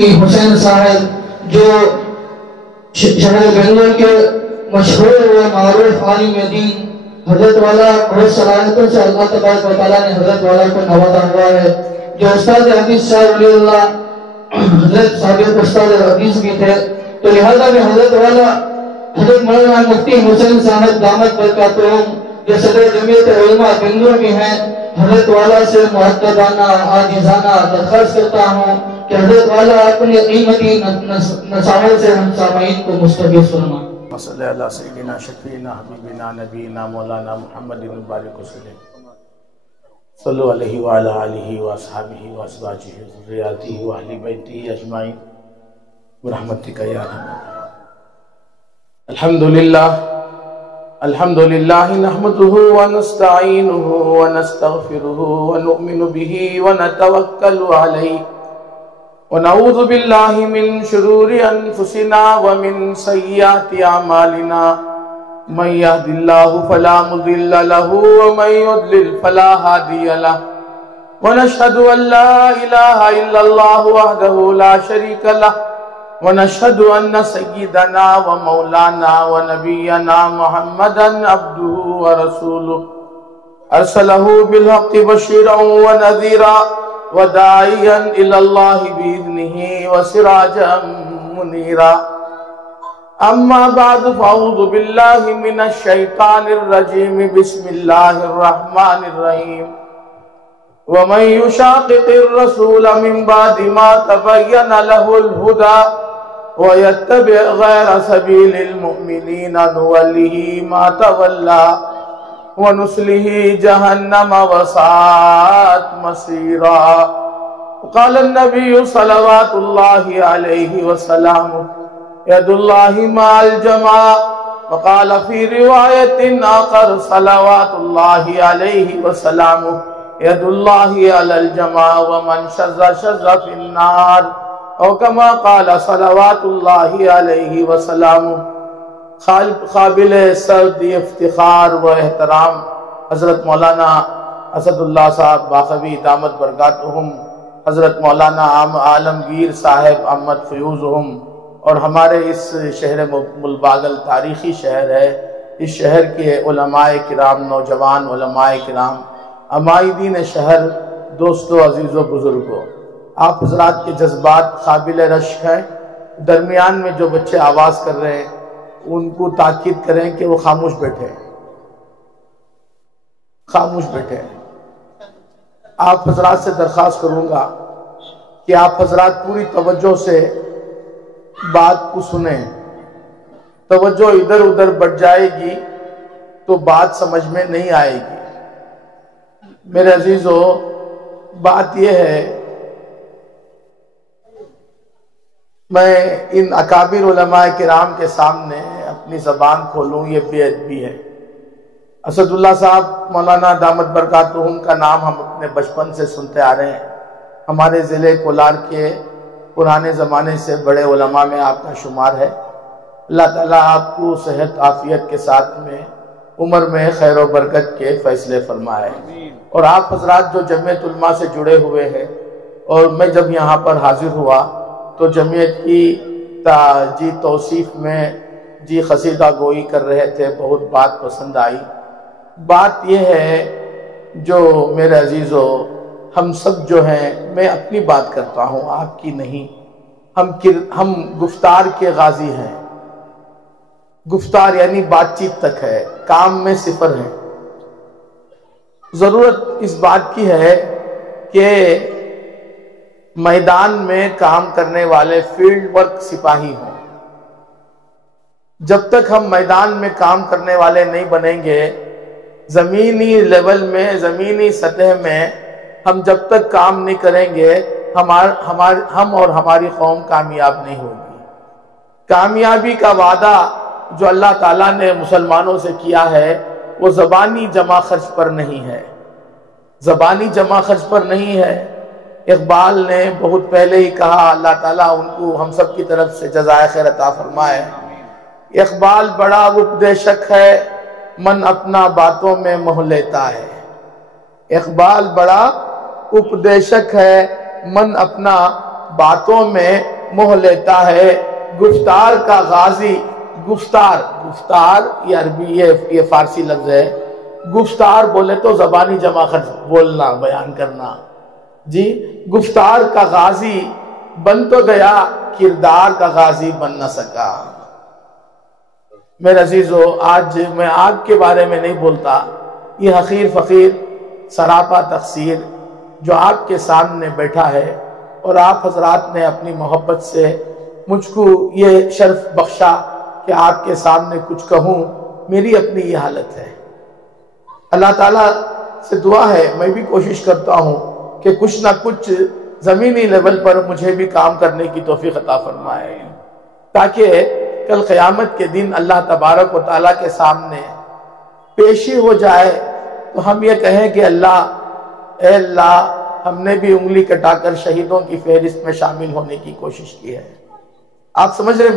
حسین صاحب جو شہر بنگلور کے مشہور و معروف عالم دین حضرت والا بہت صلاحیتوں سے اللہ تبارک و تعالیٰ نے حضرت والا کو نوازا ہوا ہے، جو استاد حدیث صاحب علی اللہ حضرت سابق استاد حدیث بھی تھے، تو لہذا میں حضرت والا حضرت مولانا مفتی حسین صاحب دامت برکاتہم جو صدر جمعیت علماء بنگلور بھی ہیں، حضرت والا سے مؤدبانہ عاجزانہ درخواست کرتا ہوں کہ حضرت والا اپنی قیمتی نصاحت سے ہم سامعین کو مستفیض فرمائیں۔ صلی اللہ سیدنا شفیعنا حبیبنا نبینا مولانا محمد مبارک وسلم صلو علیہ وعلا آلہ واصحابہ وازواجہ ذریاتہ واہل بیتہ اجمعین برحمتک یا ارحم الحمدللہ نحمده ونستعینه ونستغفره ونؤمن به ونتوکل علیہ ونعوذ باللہ من شرور انفسنا ومن سیئات اعمالنا من یهد اللہ فلا مضل له ومن یضلل فلا ہادی له ونشهد ان لا الہ الا اللہ وحدہ لا شریک له ونشهد ان سیدنا ومولانا ونبینا محمدا عبدہ ورسولہ ارسلہ بالحق بشیرا ونذیرا وداعیا الى اللہ باذنہ وسراجا منیرا اما بعد فاعوذ باللہ من الشیطان الرجیم بسم اللہ الرحمن الرحیم ومن يشاقق الرسول من بعد ما تبين له الهدى ويتبع غير سبيل المؤمنين نوله ما تولى ونصله جهنم وساءت مصيرا وقال النبي صلوات الله عليه وسلم يد الله مع الجماعة وقال في رواية آخر صلوات الله عليه وسلم يد الله على الجماعة ومن شذ شذ في النار او كما قال صلوات الله عليه وسلم قابل سرد افتخار و احترام حضرت مولانا اسد اللہ صاحب باخوی دامت برکاتہم، حضرت مولانا عالمگیر صاحب احمد فیوزہم، اور ہمارے اس شہر ملباگل تاریخی شہر ہے، اس شہر کے علماء کرام، نوجوان علماء کرام، عمائدین شہر، دوستو، عزیز و بزرگوں، آپ حضرات کے جذبات قابل رشک ہیں۔ درمیان میں جو بچے آواز کر رہے ہیں ان کو تاکید کریں کہ وہ خاموش بیٹھے، خاموش بیٹھے۔ آپ حضرات سے درخواست کروں گا کہ آپ حضرات پوری توجہ سے بات کو سنیں، توجہ ادھر ادھر بڑھ جائے گی تو بات سمجھ میں نہیں آئے گی۔ میرے عزیزو، بات یہ ہے، میں ان اکابر علماء کرام کے سامنے اپنی زبان کھولوں یہ بے ادبی ہے۔ اسد اللہ صاحب مولانا دامت برکاتہم کا نام ہم اپنے بچپن سے سنتے آ رہے ہیں، ہمارے ضلع کولار کے پرانے زمانے سے بڑے علماء میں آپ کا شمار ہے۔ اللہ تعالیٰ آپ کو صحت عافیت کے ساتھ میں عمر میں خیر و برکت کے فیصلے فرمائے، اور آپ حضرات جو جمعیت علماء سے جڑے ہوئے ہیں، اور میں جب یہاں پر حاضر ہوا تو جمعیت کی توصیف میں قصیدہ گوئی کر رہے تھے، بہت بات پسند آئی۔ بات یہ ہے جو میرے عزیزو، ہم سب جو ہیں، میں اپنی بات کرتا ہوں، آپ کی نہیں، ہم گفتار کے غازی ہیں۔ گفتار یعنی بات چیت تک ہے، کام میں صفر ہے۔ ضرورت اس بات کی ہے کہ میدان میں کام کرنے والے فیلڈ ورک سپاہی ہوں۔ جب تک ہم میدان میں کام کرنے والے نہیں بنیں گے، زمینی لیول میں، زمینی سطح میں ہم جب تک کام نہیں کریں گے، ہم اور ہماری قوم کامیاب نہیں ہوگی۔ کامیابی کا وعدہ جو اللہ تعالیٰ نے مسلمانوں سے کیا ہے وہ زبانی جمع خرچ پر نہیں ہے، زبانی جمع خرچ پر نہیں ہے۔ اقبال نے بہت پہلے ہی کہا، اللہ تعالیٰ ان کو ہم سب کی طرف سے جزائے خیر عطا فرمائے۔ اقبال بڑا اپدیشک ہے، من اپنا باتوں میں موہ لیتا ہے۔ اقبال بڑا اپدیشک ہے، من اپنا باتوں میں موہ لیتا ہے، گفتار کا غازی، گفتار یہ عربی یہ فارسی لفظ ہے، گفتار بولے تو زبانی جمع خرچ بولنا بیان کرنا، جی گفتار کا غازی بن تو گیا، کردار کا غازی بن نہ سکا۔ میرے عزیزو، آج میں آپ کے بارے میں نہیں بولتا، یہ حقیر فقیر سراپا تقصیر جو آپ کے سامنے بیٹھا ہے، اور آپ حضرات نے اپنی محبت سے مجھ کو یہ شرف بخشا کہ آپ کے سامنے کچھ کہوں، میری اپنی یہ حالت ہے۔ اللہ تعالیٰ سے دعا ہے، میں بھی کوشش کرتا ہوں کہ کچھ نہ کچھ زمینی لیول پر مجھے بھی کام کرنے کی توفیق عطا فرمائے، تاکہ کل قیامت کے دن اللہ تبارک و تعالیٰ کے سامنے پیشی ہو جائے تو ہم یہ کہیں کہ اللہ، اے اللہ، ہم نے بھی انگلی کٹا کر شہیدوں کی فہرست میں شامل ہونے کی کوشش کی ہے۔ آپ سمجھ رہے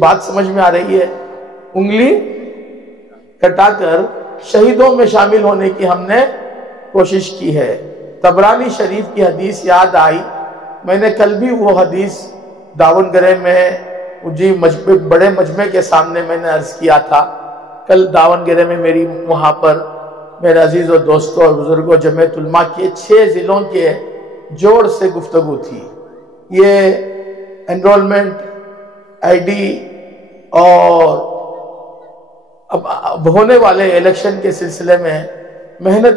بات سمجھ میں آ رہی ہے؟ انگلی کٹا کر شہیدوں میں شامل ہونے کی ہم نے کوشش کی ہے۔ طبرانی شریف کی حدیث یاد آئی، میں نے کل بھی وہ حدیث داون گرے میں بڑے مجمع کے سامنے میں نے عرض کیا تھا۔ کل داون گرے میں میری وہاں پر میرے عزیز و دوستوں اور بزرگوں جمعیت علماء کے 6 ضلعوں کے جوڑ سے گفتگو تھی۔ یہ انرولمنٹ، آئی ڈی اور اب ہونے والے الیکشن کے سلسلے میں محنت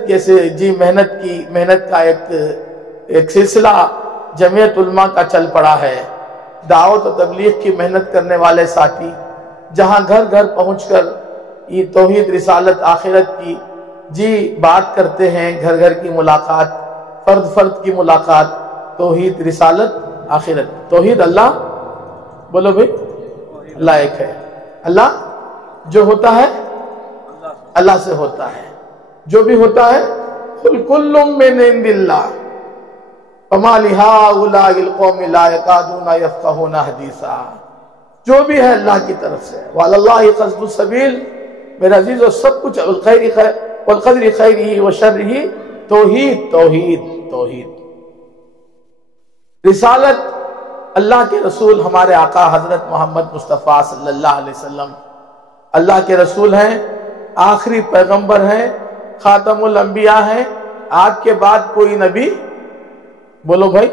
کا ایک سلسلہ جمعیت علماء کا چل پڑا ہے۔ دعوت و تبلیغ کی محنت کرنے والے ساتھی جہاں گھر گھر پہنچ کر یہ توحید، رسالت، آخرت کی بات کرتے ہیں، گھر گھر کی ملاقات، فرد کی ملاقات، توحید، رسالت، آخرت۔ توحید اللہ، بولو بھئی، اللہ ایک ہے۔ اللہ جو ہوتا ہے اللہ سے ہوتا ہے، جو بھی ہوتا ہے قُلْ كُلٌّ مِّنْ عِنْدِ اللَّهِ وَمَا لِهَٰؤُلَاءِ الْقَوْمِ لَا يَكَادُونَ يَفْقَهُونَ حَدِيثًا، جو بھی ہے اللہ کی طرف سے۔ وَعَلَى اللَّهِ قَصْدُ السَّبِيلِ، میرے عزیزو، سب کچھ والقدر خیرہ وشرہ، توحید۔ رسالت، اللہ کے رسول ہمارے آقا حضرت محمد مصطفیٰ صلی اللہ علیہ وسلم اللہ کے رسول ہیں، آخری پیغمبر ہیں، خاتم الانبیاء ہیں۔ آپ کے بعد کوئی نبی، بولو بھائی،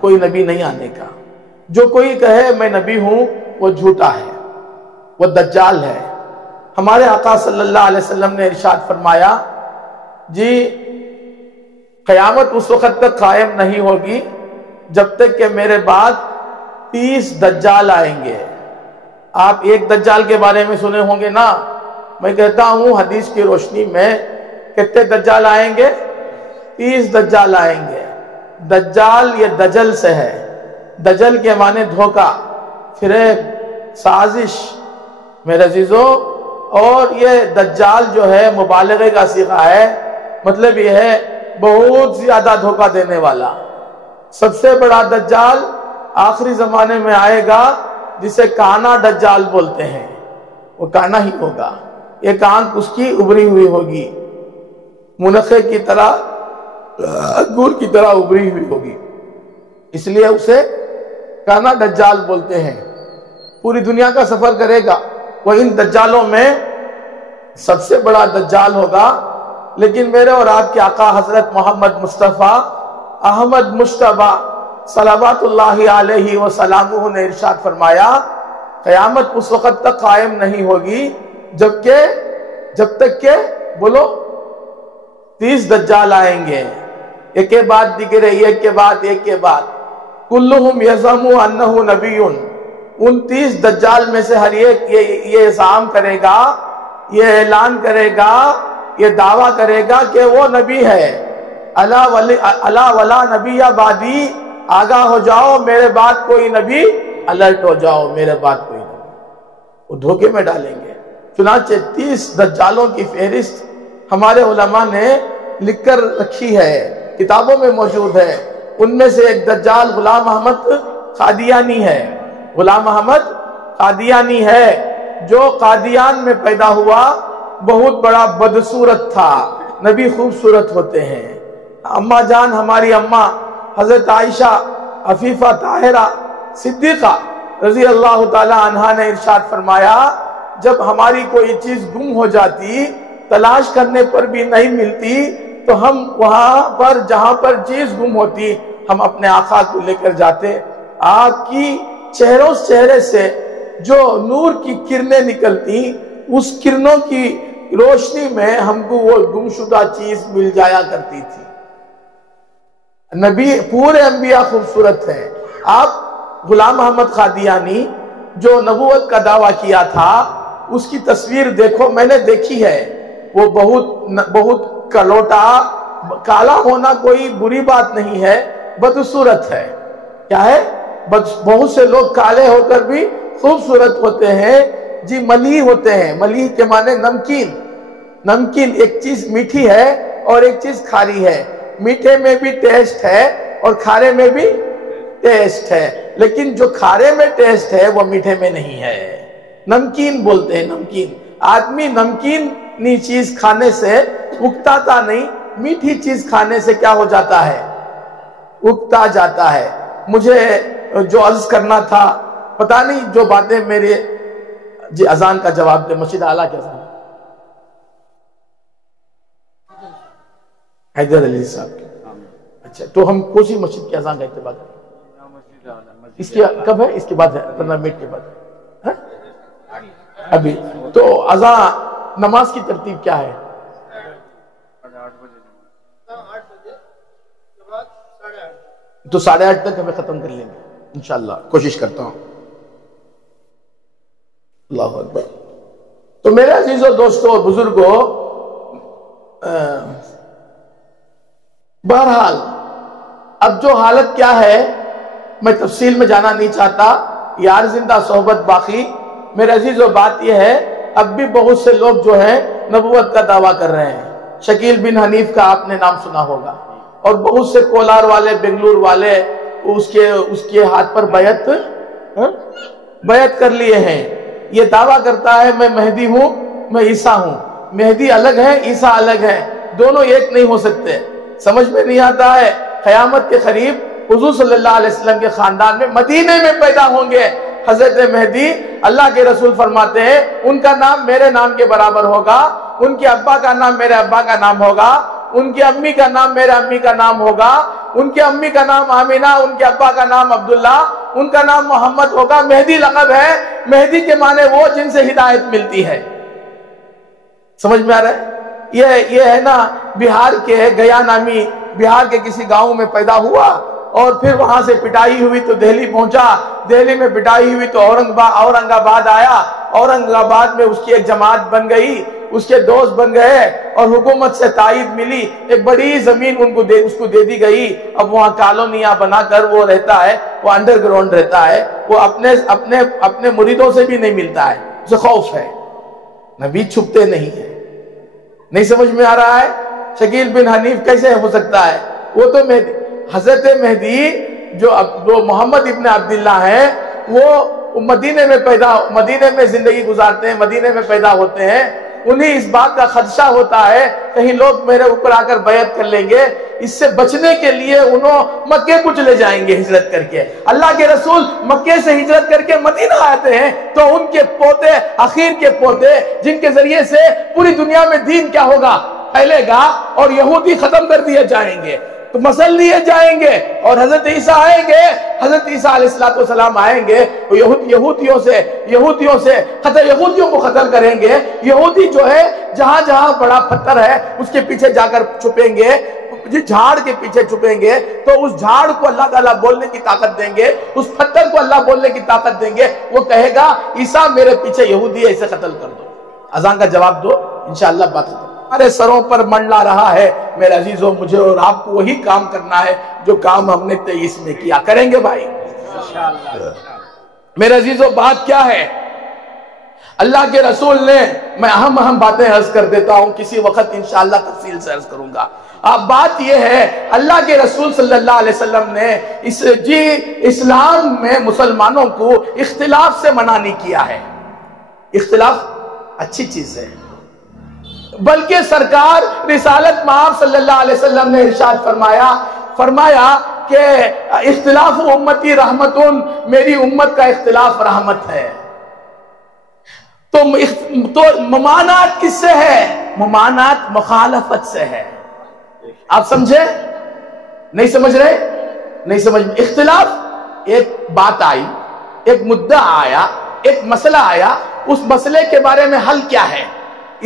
کوئی نبی نہیں آنے کا۔ جو کوئی کہے میں نبی ہوں وہ جھوٹا ہے، وہ دجال ہے۔ ہمارے آقا صلی اللہ علیہ وسلم نے ارشاد فرمایا، قیامت اس وقت تک قائم نہیں ہوگی جب تک کہ میرے بعد 30 دجال آئیں گے۔ آپ ایک دجال کے بارے میں سنے ہوں گے نا، میں کہتا ہوں حدیث کی روشنی میں کتنے دجال آئیں گے؟ 30 دجال آئیں گے۔ دجال یہ دجل سے ہے، دجل کے معنی دھوکہ، فریب، سازش، میرے عزیزو۔ اور یہ دجال جو ہے مبالغے کا صیغہ ہے، مطلب یہ ہے بہت زیادہ دھوکہ دینے والا۔ سب سے بڑا دجال آخری زمانے میں آئے گا، جسے کانا دجال بولتے ہیں۔ وہ کانا ہی ہوگا، ایک آنکھ اس کی ابری ہوئی ہوگی، منخے کی طرح، انگور کی طرح ابری ہوئی ہوگی، اس لیے اسے کانا دجال بولتے ہیں۔ پوری دنیا کا سفر کرے گا، وہ ان دجالوں میں سب سے بڑا دجال ہوگا۔ لیکن میرے اور آپ کے آقا حضرت محمد مصطفیٰ احمد مشتبہ صلوات اللہ علیہ وسلامہ نے ارشاد فرمایا، قیامت اس وقت تک قائم نہیں ہوگی جب تک کہ بولو 30 دجال آئیں گے، ایک کے بعد دیگرے، ایک کے بعد ایک کے بعد، کلہم یزعم انہ نبی۔ ان 30 دجال میں سے ہر ایک یہ اعلان کرے گا، یہ اعلان کرے گا، یہ دعویٰ کرے گا کہ وہ نبی ہے۔ الا ولا نبی بعدی، آگاہ ہو جاؤ میرے بعد کوئی نبی، الرٹ ہو جاؤ میرے بعد کوئی نبی۔ وہ دھوکے میں ڈالیں گے۔ چنانچہ 30 دجالوں کی فہرست ہمارے علماء نے لکھ کر رکھی ہے، کتابوں میں موجود ہے۔ ان میں سے ایک دجال غلام احمد قادیانی ہے۔ غلام احمد قادیانی ہے، جو قادیان میں پیدا ہوا، بہت بڑا بدصورت تھا۔ نبی خوبصورت ہوتے ہیں۔ اماں جان، ہماری اماں حضرت عائشہ عفیفہ طاہرہ صدیقہ رضی اللہ تعالی عنہا نے ارشاد فرمایا جب ہماری کوئی چیز گم ہو جاتی تلاش کرنے پر بھی نہیں ملتی تو ہم وہاں پر جہاں پر چیز گم ہوتی ہم اپنے آقا کو لے کر جاتے. آپ کی چہرے سے جو نور کی کرنیں نکلتی اس کرنوں کی روشنی میں ہم کو وہ گمشدہ چیز مل جایا کرتی تھی. نبی پورے انبیاء خوبصورت ہیں. آپ غلام محمد قادیانی جو نبوت کا دعویٰ کیا تھا اس کی تصویر دیکھو, میں نے دیکھی ہے. وہ بہت کلوٹا, کالا ہونا کوئی بری بات نہیں ہے, بدصورت ہے. کیا ہے؟ بہت سے لوگ کالے ہو کر بھی خوبصورت ہوتے ہیں جی, ملیح ہوتے ہیں. ملیح کے معنی نمکین. نمکین ایک چیز میٹھی ہے اور ایک چیز کھاری ہے. میٹھے میں بھی ٹیسٹ ہے اور کھارے میں بھی ٹیسٹ ہے, لیکن جو کھارے میں ٹیسٹ ہے وہ میٹھے میں نہیں ہے. نمکین بولتے ہیں, نمکین. آدمی نمکینی چیز کھانے سے اکتاتا نہیں, میٹھی چیز کھانے سے کیا ہو جاتا ہے؟ اکتا جاتا ہے. مجھے جو عرض کرنا تھا پتہ نہیں جو باتیں میرے جی اذان کا جواب دے. مسجد اعلیٰ کے اذان حیدر علی صاحب کے. اچھا, تو ہم کون سی مسجد کی اذان کا اتباع کریں؟ اس کی کب ہے؟ اس کے بعد ہے, 15 منٹ کے بعد ہے ابھی. تو اذان نماز کی ترتیب کیا ہے؟ تو 8:30 تک ہمیں ختم کر لیں گے انشاءاللہ, کوشش کرتا ہوں. اللہ اکبر. تو میرے عزیزوں, دوستوں اور بزرگوں, بہرحال اب جو حالت کیا ہے میں تفصیل میں جانا نہیں چاہتا. یار زندہ صحبت باقی. میرے عزیزوں, بات یہ ہے اب بھی بہت سے لوگ جو ہیں نبوت کا دعویٰ کر رہے ہیں. شکیل بن حنیف کا آپ نے نام سنا ہوگا, اور بہت سے کولار والے, بنگلور والے اس کے ہاتھ پر بیعت کر لیے ہیں. یہ دعویٰ کرتا ہے میں مہدی ہوں, میں عیسیٰ ہوں. مہدی الگ ہے, عیسیٰ الگ ہے, دونوں ایک نہیں ہو سکتے. سمجھ میں نہیں آتا ہے. قیامت کے قریب حضور صلی اللہ علیہ وسلم کے خاندان میں مدینے میں پیدا ہوں گے حضرت مہدی. اللہ کے رسول فرماتے ہیں ان کا نام میرے نام کے برابر ہوگا, ان کے ابا کا نام میرے ابا کا نام ہوگا, ان کی امی کا نام میرے امی کا نام ہوگا, ان کی امی کا نام آمینہ, ان کے ابا کا نام عبداللہ, ان کا نام محمد ہوگا. مہدی لقب ہے. مہدی کے معنی وہ جن سے ہدایت ملتی ہے. سمجھ میں آ رہا ہے؟ یہ ہے نا بہار کے گیا نامی بہار کے کسی گاؤں میں پیدا ہوا اور پھر وہاں سے پٹائی ہوئی تو دہلی پہنچا. دہلی میں پٹائی ہوئی تو اورنگ آباد آیا. اورنگ آباد میں اس کی ایک جماعت بن گئی, اس کے دوست بن گئے اور حکومت سے تائید ملی. ایک بڑی زمین اس کو دے دی گئی. اب وہاں کالونیاں بنا کر وہ رہتا ہے, وہ انڈر گراؤنڈ رہتا ہے. وہ اپنے مریدوں سے بھی نہیں ملتا ہے, اسے خوف ہے. نبی چھپتے نہیں ہیں. نہیں سمجھ میں آ رہا ہے؟ شکیل بن حنیف کیسے ہو سکتا ہے؟ وہ تو حضرت مہدی جو محمد ابن عبداللہ ہیں وہ مدینے میں زندگی گزارتے ہیں, مدینے میں پیدا ہوتے ہیں. انہیں اس بات کا خدشہ ہوتا ہے کہیں لوگ میرے اوپر آ کر بیعت کر لیں گے. اس سے بچنے کے لیے انہوں مکے کو چلے جائیں گے ہجرت کر کے. اللہ کے رسول مکے سے ہجرت کر کے مدینہ آتے ہیں تو ان کے پوتے, اخیر کے پوتے, جن کے ذریعے سے پوری دنیا میں دین کیا ہوگا, پھیلے گا اور یہودی ختم کر دیے جائیں گے, تو مسل لیے جائیں گے اور حضرت عیسیٰ آئیں گے. حضرت عیسیٰ علیہ السلام آئیں گے اور یہودیوں کو قتل کریں گے. یہودی جو ہے جہاں جہاں بڑا پتھر ہے اس کے پیچھے جا کر چھپیں گے, جھاڑ کے پیچھے چھپیں گے تو اس جھاڑ کو اللہ تعالیٰ بولنے کی طاقت دیں گے, اس پتھر کو اللہ بولنے کی طاقت دیں گے. وہ کہے گا عیسیٰ میرے پیچھے یہودی ہے, اسے قتل کر دو. اذان کا جواب دو, انشاءاللہ بات ختم. ہمارے سروں پر منڈلا رہا ہے. میرے عزیزوں, مجھے اور آپ کو وہی کام کرنا ہے جو کام ہم نے 23 میں کیا. کریں گے بھائی میرے عزیزوں؟ بات کیا ہے؟ اللہ کے رسول نے, میں اہم باتیں عرض کر دیتا ہوں, کسی وقت انشاءاللہ تفصیل سے عرض کروں گا. اب بات یہ ہے, اللہ کے رسول صلی اللہ علیہ وسلم نے اسلام میں مسلمانوں کو اختلاف سے منع نہیں کیا ہے. اختلاف اچھی چیز ہے, بلکہ سرکار رسالت مآب صلی اللہ علیہ وسلم نے ارشاد فرمایا کہ اختلاف امتی رحمتن، میری امت کا اختلاف رحمت ہے. تو ممانعت کس سے ہے؟ ممانعت مخالفت سے ہے. آپ سمجھے؟ نہیں سمجھ رہے؟ نہیں سمجھ. اختلاف، ایک بات آئی، ایک مدعا آیا، ایک مسئلہ آیا، اس مسئلے کے بارے میں حل کیا ہے،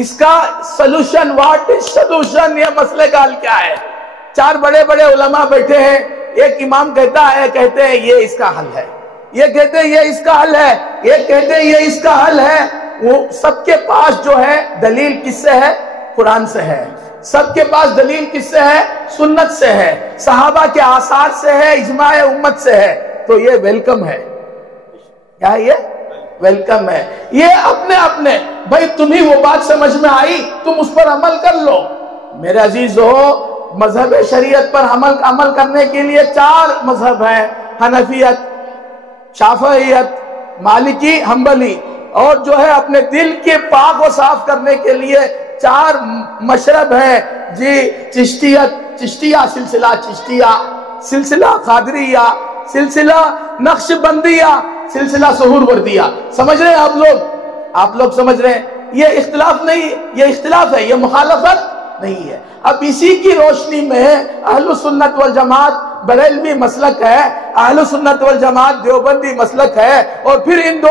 اس کا سلوشن، واٹ از سلوشن، یہ مسئلے کا حل کیا ہے. چار بڑے بڑے علماء بیٹھے ہیں، ایک امام کہتے ہیں یہ اس کا حل ہے، یہ کہتے ہیں یہ اس کا حل ہے، ایک کہتے ہیں یہ اس کا حل ہے. وہ سب کے پاس جو ہے دلیل کس سے ہے؟ قرآن سے ہے. سب کے پاس دلیل کس سے ہے؟ سنت سے ہے، صحابہ کے آثار سے ہے، اجماع امت سے ہے. تو یہ ویلکم ہے. کیا ہے یہ؟ ویلکم ہے. یہ اپنے بھائی تمہیں وہ بات سمجھ میں آئی، تم اس پر عمل کر لو. میرے عزیزو، مذہب شریعت پر عمل کرنے کے لیے 4 مذہب ہیں: حنفیت، شافعیت، مالکی، حنبلی. اور جو ہے اپنے دل کے پاک و صاف کرنے کے لیے 4 مشرب ہیں جی: چشتیہ سلسلہ چشتیہ، سلسلہ قادریہ، سلسلہ نقش بندیہ، سلسلہ سہور وردیہ. سمجھ رہے ہیں آپ لوگ سمجھ رہے ہیں؟ یہ اختلاف نہیں، یہ اختلاف ہے، یہ مخالفت نہیں ہے. اب اسی کی روشنی میں اہل سنت والجماعت بریلوی مسلک ہے، اہل سنت والجماعت دیوبندی مسلک ہے، اور پھر ان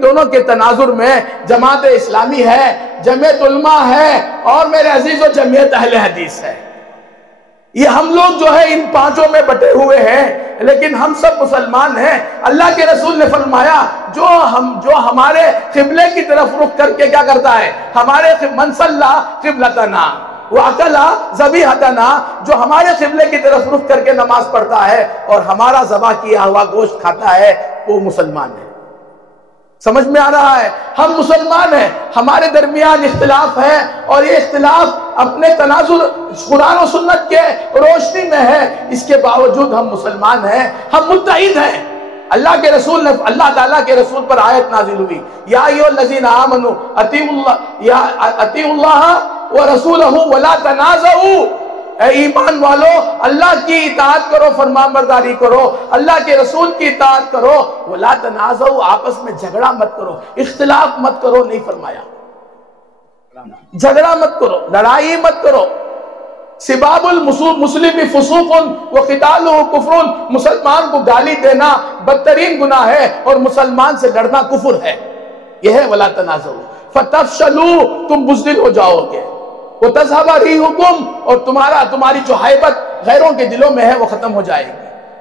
دونوں کے تناظر میں جماعت اسلامی ہے، جمعیت علماء ہے، اور میرے عزیزو جمعیت اہل حدیث ہے. یہ ہم لوگ جو ہے ان 5 میں بٹے ہوئے ہیں، لیکن ہم سب مسلمان ہیں. اللہ کے رسول نے فرمایا جو ہمارے قبلے کی طرف رخ کر کے کیا کرتا ہے، ہمارے من صلی قبلتنا وَأَكَلَ ذَبِيحَتَنَا، جو ہمارے قبلے کی طرف رخ کر کے نماز پڑھتا ہے اور ہمارا ذبح کیا ہوا گوشت کھاتا ہے، وہ مسلمان ہے. سمجھ میں آ رہا ہے؟ ہم مسلمان ہیں، ہمارے درمیان اختلاف ہے، اور یہ اختلاف اپنے تناظر قرآن و سنت کے روشنی میں ہے. اس کے باوجود ہم مسلمان ہیں، ہم متحد ہیں. اللہ تعالیٰ کے رسول پر آیت نازل ہوئی: یا ایھا الذین آمنوا اطیعوا اللہ ورسولہ ولا تنازعوا. اے ایمان والو، اللہ کی اطاعت کرو، فرمان برداری کرو، اللہ کے رسول کی اطاعت کرو، ولا تنازعوا، آپس میں جھگڑا مت کرو، اختلاف مت کرو. نہیں فرمایا جھگڑا مت کرو، لڑائی مت کرو. سباب المسلم فسوق وقتالہ کفر، مسلمان کو گالی دینا بدترین گناہ ہے، اور مسلمان سے لڑنا کفر ہے. یہ ہے ولا تنازعوا فتفشلوا، تم بزدل ہو جاؤ گے، وتذهب ريحكم، اور تمہاری جو حیبت غیروں کے دلوں میں ہے وہ ختم ہو جائے گی.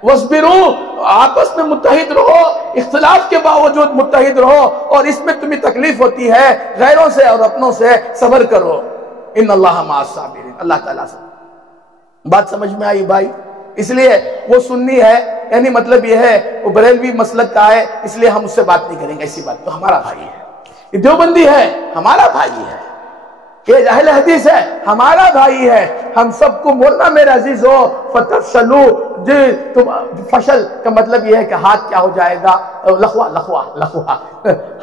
واصبروا، آپس میں متحد رہو، اختلاف کے باوجود متحد رہو، اور اس میں تمہیں تکلیف ہوتی ہے غیروں سے اور اپنوں سے، صبر کرو. ان اللہ مع الصابرین، اللہ تعالیٰ سے. بات سمجھ میں آئی بھائی؟ اس لیے وہ سنی ہے، یعنی مطلب یہ ہے وہ بریلوی مسلک کا ہے، اس لیے ہم اس سے بات نہیں کریں گے. ایسی بات تو ہمارا بھائی ہے. یہ دیوبندی ہے، ہمارا بھائی ہے. یہ اہل حدیث ہے، ہمارا بھائی ہے. ہم سب کو بولنا میرے عزیز ہو فتفشلوا، جی تم فشل کا مطلب یہ ہے کہ ہاتھ کیا ہو جائے گا، لخوا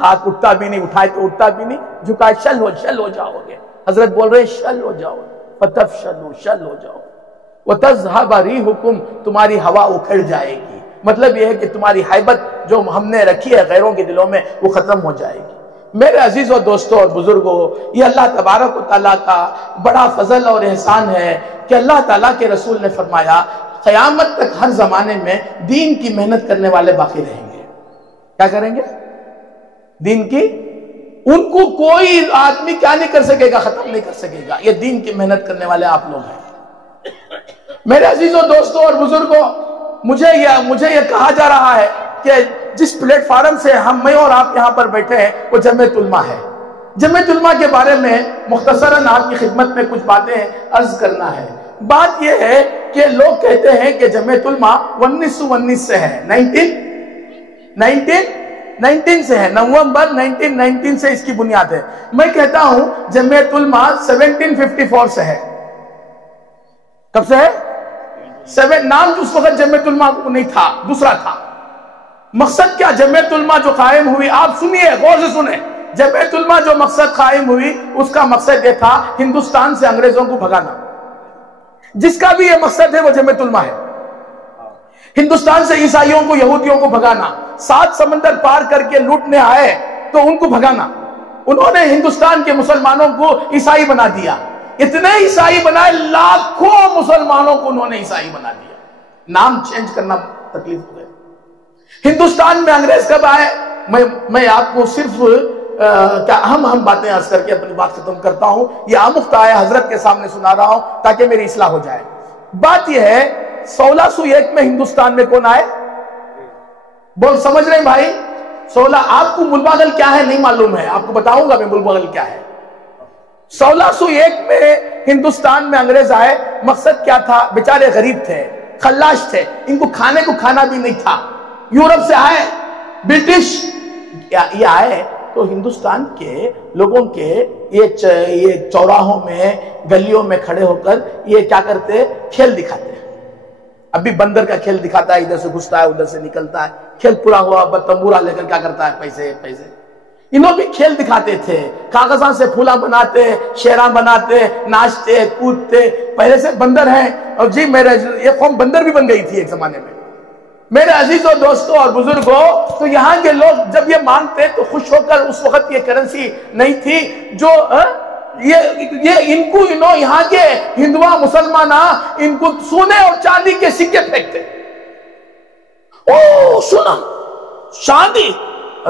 ہاتھ اٹھتا بھی نہیں، اٹھائے تو اٹھتا بھی نہیں، جھکائے شل ہو جاؤ گے. حضرت بول رہے ہیں شل ہو جاؤ، فتفشلوا، شل ہو جاؤ. وتذهب ريحكم، تمہاری ہوا اکھڑ جائے گی. مطلب یہ ہے کہ تمہاری حیبت جو ہم نے رکھی ہے غیروں کے دلوں میں وہ ختم ہو جائے گی. میرے عزیزوں، دوستوں اور بزرگوں، یہ اللہ تبارک و تعالیٰ کا بڑا فضل اور احسان ہے کہ اللہ تعالیٰ کے رسول نے فرمایا قیامت تک ہر زمانے میں دین کی محنت کرنے والے باقی رہیں گے. کیا کریں گے؟ دین کی. ان کو کوئی آدمی کیا نہیں کر سکے گا، ختم نہیں کر سکے گا. یہ دین کی محنت کرنے والے آپ لوگ ہیں. میرے عزیزوں، دوستوں اور بزرگوں، مجھے یہ کہا جا رہا ہے کہ جس پلیٹ فارم سے میں اور آپ یہاں پر بیٹھے ہیں وہ جمعیت علماء ہے. جمعیت علماء کے بارے میں مختصراً آپ کی خدمت میں کچھ باتیں عرض کرنا ہے. بات یہ ہے کہ لوگ کہتے ہیں کہ جمعیت علماء 1919 سے ہے، 1919 سے ہے، نومبر 1919 سے اس کی بنیاد ہے. میں کہتا ہوں جمعیت علماء 1754 سے ہے. کب سے ہے؟ نام جو اس وقت جمعیت علماء کو نہیں تھا، دوسرا تھا. مقصد کیا؟ جمعیت علماء جو قائم ہوئی، آپ سنیے، غور سے سنیں. جمعیت علماء جو مقصد قائم ہوئی، اس کا مقصد یہ تھا ہندوستان سے انگریزوں کو بھگانا. جس کا بھی یہ مقصد ہے وہ جمعیت علماء ہے. ہندوستان سے عیسائیوں کو، یہودیوں کو بھگانا، 7 سمندر پار کر کے لوٹنے آئے تو ان کو بھگانا، انہوں نے ہندوستان کے مسلمانوں کو عیسائی بنا دیا، اتنے عیسائی بنائے، لاکھوں مسلمانوں کو انہوں نے عیسائی بنا دیا، نام چینج کرنا تکلیف ہو گئے۔ ہندوستان میں انگریز کب آئے؟ میں آپ کو صرف اہم باتیں عرض کر کے اپنی بات ختم کرتا ہوں، یہ آموختہ ہے حضرت کے سامنے سنا رہا ہوں تاکہ میری اصلاح ہو جائے۔ بات یہ ہے 1601 میں ہندوستان میں کون آئے؟ بول سمجھ رہے ہیں بھائی؟ 16 آپ کو ملباغل کیا ہے نہیں معلوم ہے، آپ کو بتاؤں گا میں ملباغل کیا ہے۔ 1601 میں ہندوستان میں انگریز آئے، مقصد کیا تھا؟ بیچارے غریب تھے، خلاش تھے، ان کو کھانے کو کھانا بھی نہیں تھا، یورپ سے آئے، برٹش یہ آئے تو ہندوستان کے لوگوں کے یہ چوراہوں میں، گلیوں میں کھڑے ہو کر یہ کیا کرتے؟ کھیل دکھاتے ہیں۔ ابھی بندر کا کھیل دکھاتا ہے، ادھر سے گھستا ہے ادھر سے نکلتا ہے، کھیل پورا ہوا تمبورا لے کر کیا کرتا ہے؟ پیسے پیسے۔ انہوں بھی کھیل دکھاتے تھے، کاغذاں سے پھولا بناتے، شیراں بناتے، ناچتے کودتے، پہلے سے بندر ہیں، اور جی میرے یہ قوم بندر بھی بن گئی تھی ایک زمانے میں۔ میرے عزیزوں، دوستوں اور بزرگوں، تو یہاں کے لوگ جب یہ مانتے تو خوش ہو کر، اس وقت یہ کرنسی نہیں تھی جو یہ ان کو یہاں کے ہندوہ مسلمان ان کو سونے اور چاندی کے سکے پھینکتے۔ او سنا چاندی،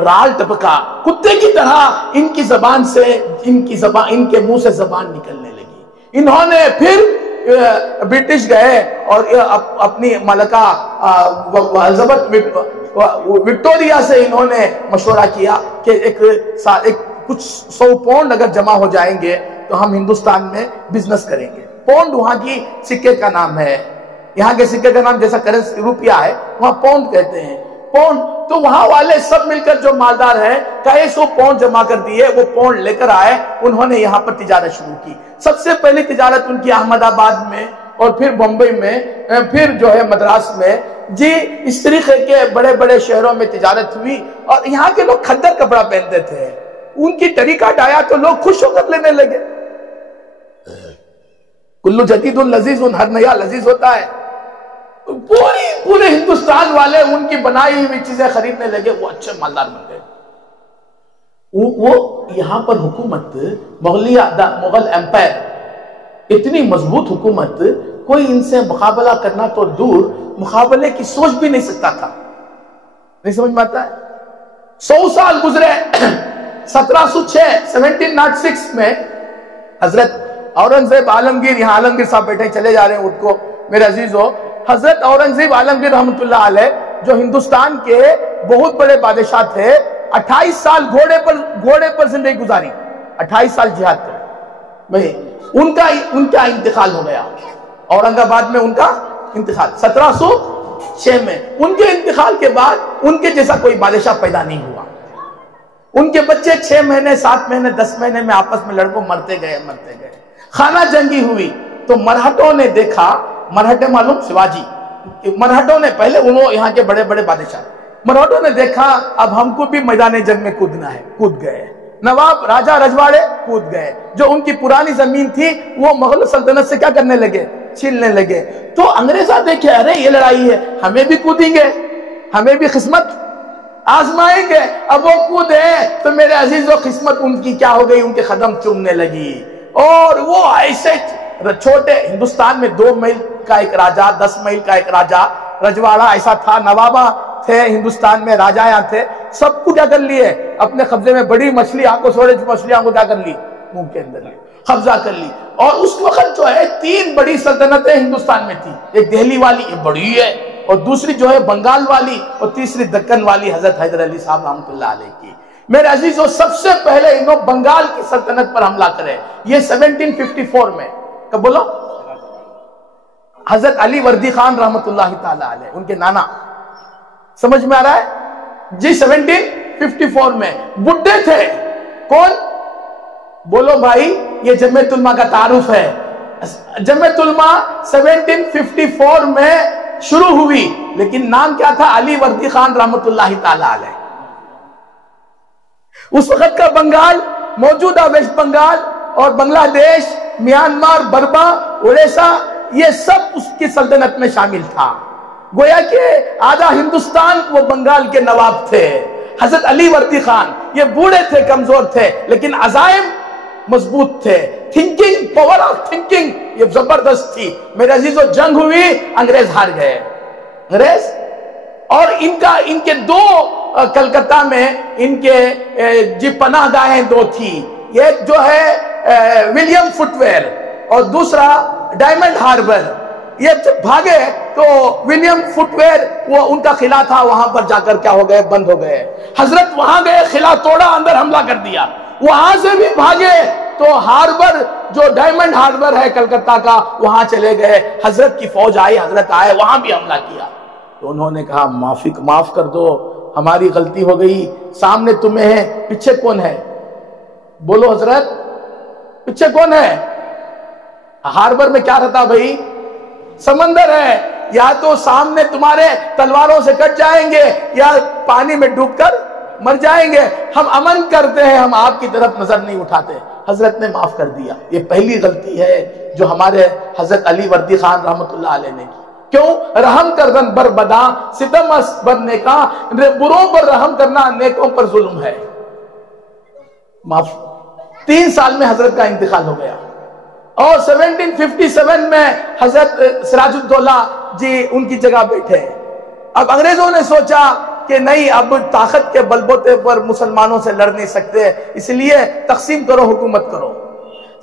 رال ٹپکا، کتے کی طرح ان کی زبان سے ان کے منہ سے زبان نکلنے لگی۔ انہوں نے پھر برٹش گئے اور اپنی ملکہ الزبتھ وکٹوریا سے انہوں نے مشورہ کیا کہ کچھ 100 پاؤنڈ اگر جمع ہو جائیں گے تو ہم ہندوستان میں بزنس کریں گے۔ پاؤنڈ وہاں کی سکے کا نام ہے، یہاں کے سکے کا نام جیسا کرنسی روپیہ ہے وہاں پاؤنڈ کہتے ہیں، پاؤنڈ۔ تو وہاں والے سب مل کر جو مالدار ہیں 250 پاؤنڈ جمع کر دیے، وہ پاؤنڈ لے کر آئے، انہوں نے یہاں پر تجارت شروع کی۔ سب سے پہلی تجارت ان کی احمد آباد میں، اور پھر بمبئی میں، پھر جو ہے مدراس میں، جی اس طریقے کے بڑے بڑے شہروں میں تجارت ہوئی۔ اور یہاں کے لوگ کھدر کپڑا پہنتے تھے، ان کی طریقہ آیا تو لوگ خوش ہو کر لینے لگے۔ کلو جدید لذیذ، ہر نیا لذیذ ہوتا ہے۔ پورے ہندوستان والے ان کی بنائی ہوئی چیزیں خریدنے لگے، وہ اچھے مالدار بن گئے۔ وہ یہاں پر حکومت مغل ایمپائر، اتنی مضبوط حکومت، کوئی ان سے مقابلہ کرنا تو دور، مقابلے کی سوچ بھی نہیں سکتا تھا۔ نہیں سمجھ میں آتا ہے؟ 100 سال گزرے، 1706 میں حضرت اورنگزیب عالمگیر، یہاں عالمگیر صاحب بیٹھے چلے جا رہے ہیں اٹھ کو، میرے عزیزو، حضرت اورنگزیب عالمگیر رحمت اللہ علیہ جو ہندوستان کے بہت بڑے بادشاہ تھے، 28 سال گھوڑے پر زندگی گزاری، 28 سال جہاد کرے۔ ان کا انتقال ہو گیا، اورنگ آباد میں ان کا انتقال 1706 میں۔ ان کے انتقال کے بعد ان کے جیسا کوئی بادشاہ پیدا نہیں ہوا۔ ان کے بچے 6 مہینے 7 مہینے 10 مہینے میں آپس میں لڑکوں مرتے گئے۔ خانہ جنگی ہوئی تو مرہٹوں نے دیکھا، مرہٹے معلوم شیواجی، مرہٹوں نے پہلے انہوں یہاں کے بڑے بڑے بادشاہ، مرہٹوں نے دیکھا اب ہم کو بھی میدان جنگ میں کودنا ہے، کود گئے۔ نواب راجہ رجواڑے کود گئے، جو ان کی پرانی زمین تھی وہ مغل سلطنت سے کیا کرنے لگے؟ چھیننے لگے۔ تو انگریزاں دیکھے ارے یہ لڑائی ہے، ہمیں بھی کودیں گے، ہمیں بھی قسمت آزمائیں گے۔ اب وہ کودے تو میرے عزیزو قسمت ان کی کیا ہو گئی؟ ان کے قدم چومنے لگی، اور وہ ایسے چھوٹے ہندوستان میں 2 میل کا ایک راجہ، 10 میل کا ایک راجہ، رجواڑا ایسا تھا، نوابہ تھے ہندوستان میں، راجایاں تھے، سب کو کیا کر لیے اپنے قبضے میں؟ بڑی مچھلیاں کو، سوڑے مچھلیاں کو کیا کر لی؟ منہ کے اندر لی، قبضہ کر لی۔ اور اس وقت جو ہے 3 بڑی سلطنتیں ہندوستان میں تھی، ایک دہلی والی، یہ بڑی ہے، اور دوسری جو ہے بنگال والی، اور تیسری دکن والی حضرت حیدر علی صاحب رحمۃ اللہ علیہ کی۔ میرے عزیزو، سب سے پہلے انہوں بنگال کی سلطنت پر حملہ کرے، یہ 1754 میں، کب بولو؟ حضرت علی وردی خان رحمت اللہ تعالی علیہ، ان کے نانا، سمجھ میں آ رہا ہے جی؟ 1754 میں بڈھے تھے، کون؟ بولو بھائی، یہ جمعیت علماء کا تعارف ہے۔ جمعیت علماء 1754 میں شروع ہوئی، لیکن نام کیا تھا؟ علی وردی خان رحمت اللہ تعالی علیہ۔ اس وقت کا بنگال، موجودہ ویسٹ بنگال اور بنگلہ دیش، میانمار، برما، اڑیسہ، یہ سب اس کی سلطنت میں شامل تھا۔ گویا کہ آدھا ہندوستان وہ بنگال کے نواب تھے. حضرت علی وردی خان یہ بوڑھے تھے, کمزور تھے, لیکن عزائم مضبوط تھے. تھنکنگ, پاور آف تھنکنگ یہ زبردست تھی. میرے عزیزو, جنگ ہوئی, انگریز ہار گئے. انگریز اور ان کے دو کلکتہ میں ان کے پناہ گاہیں دو تھی. ایک جو ہے ولیم فٹ ویئر اور دوسرا ڈائمنڈ ہاربر. یہ جب بھاگے تو ولیم فٹ ویئر وہ ان کا قلعہ تھا, وہاں پر جا کر کیا ہو گئے, بند ہو گئے. حضرت وہاں گئے, قلعہ توڑا, اندر حملہ کر دیا. وہاں سے بھی بھاگے تو ہاربر جو ڈائمنڈ ہاربر ہے کلکتہ کا, وہاں چلے گئے. حضرت کی فوج آئی, حضرت آئے, وہاں بھی حملہ کیا. تو انہوں نے کہا معاف کر دو, ہماری غلطی ہو گئی. سامنے تمہیں ہے, پیچھے کون ہے؟ بولو حضرت, پیچھے کون ہے؟ ہاربر میں کیا رہتا بھائی؟ سمندر ہے. یا تو سامنے تمہارے تلواروں سے کٹ جائیں گے یا پانی میں ڈوب کر مر جائیں گے. ہم امن کرتے ہیں, ہم آپ کی طرف نظر نہیں اٹھاتے. حضرت نے معاف کر دیا. یہ پہلی غلطی ہے جو ہمارے حضرت علی وردی خان رحمت اللہ علیہ نے کی. کیوں؟ رحم کردن بر بداں, ستم اس بر نیکاں, بروں پر رحم کرنا نیکوں پر ظلم ہے. معاف. 3 سال میں حضرت کا انتقال ہو گیا. اور 1757 میں حضرت سراج الدولہ جی ان کی جگہ بیٹھے. اب انگریزوں نے سوچا کہ نہیں, اب طاقت کے بلبوتے پر مسلمانوں سے لڑ نہیں سکتے, اس لیے تقسیم کرو, حکومت کرو.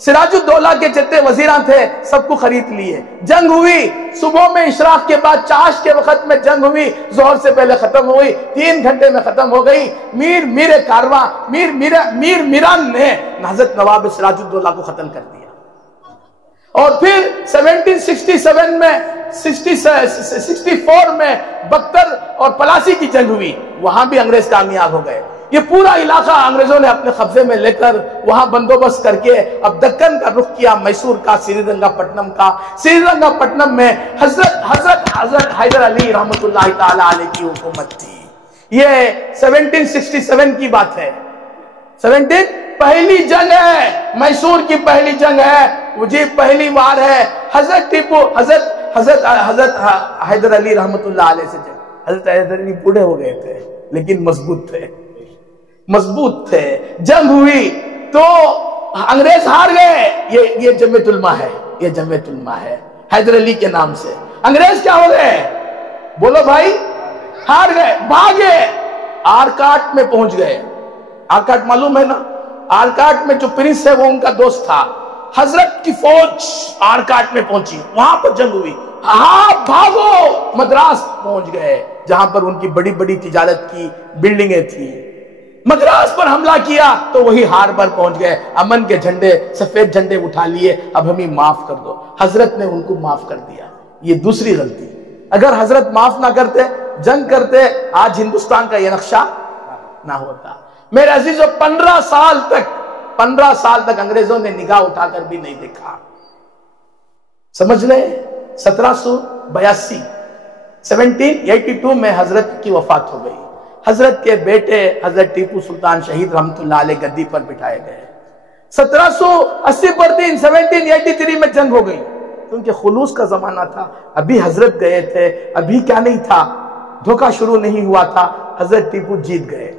سراج الدولہ کے جتنے وزیراں تھے سب کو خرید لیے. جنگ ہوئی, صبح میں اشراق کے بعد چاش کے وقت میں جنگ ہوئی, ظہر سے پہلے ختم ہوئی, 3 گھنٹے میں ختم ہو گئی. میر کارواں میر میران نے حضرت نواب سراج الدولہ کو قتل کر دیا. اور پھر 1767 میں 64 میں بختر اور پلاسی کی جنگ ہوئی, وہاں بھی انگریز کامیاب ہو گئے. یہ پورا علاقہ انگریزوں نے اپنے قبضے میں لے کر وہاں بندوبست کر کے اب دکن کا رخ کیا, میسور کا, سری رنگا پٹنم کا. سری رنگا پٹنم میں حضرت حیدر علی رحمت اللہ تعالی علیہ کی حکومت تھی. یہ 1767 کی بات ہے. 17 پہلی جنگ ہے, میسور کی پہلی جنگ ہے, جی پہلی بار ہے. حضرت ٹیپو حضرت حیدر علی رحمت اللہ علیہ سے جنگ. حضرت حیدر علی بوڑھے ہو گئے تھے لیکن مضبوط تھے. جنگ ہوئی تو انگریز ہار گئے. یہ جمعیت علماء ہے, حیدر علی کے نام سے. انگریز کیا ہو گئے؟ بولو بھائی, ہار گئے, بھاگے, آرکاٹ میں پہنچ گئے. آرکاٹ معلوم ہے نا؟ آرکاٹ میں جو پرنس ہے وہ ان کا دوست تھا. حضرت کی فوج آرکاٹ میں پہنچی, وہاں پر جنگ ہوئی. ہاں بھاگو, مدراس پہنچ گئے جہاں پر ان کی بڑی بڑی تجارت کی بلڈنگیں تھیں. مدراس پر حملہ کیا تو وہی ہاربر پہنچ گئے, امن کے جھنڈے, سفید جھنڈے اٹھا لیے, اب ہمیں معاف کر دو. حضرت نے ان کو معاف کر دیا. یہ دوسری غلطی. اگر حضرت معاف نہ کرتے, جنگ کرتے, آج ہندوستان کا یہ نقشہ نہ ہوتا. میرے عزیزو, 15 سال تک انگریزوں نے نگاہ اٹھا کر بھی نہیں دیکھا. سمجھ لیں, 1782 میں حضرت کی وفات ہو گئی. حضرت کے بیٹے حضرت ٹیپو سلطان شہید رحمت اللہ علیہ گدی پر بٹھائے گئے. 1780 پر 1783 میں جنگ ہو گئی, کیونکہ خلوص کا زمانہ تھا. ابھی حضرت گئے تھے, ابھی کیا نہیں تھا, دھوکہ شروع نہیں ہوا تھا. حضرت ٹیپو جیت گئے.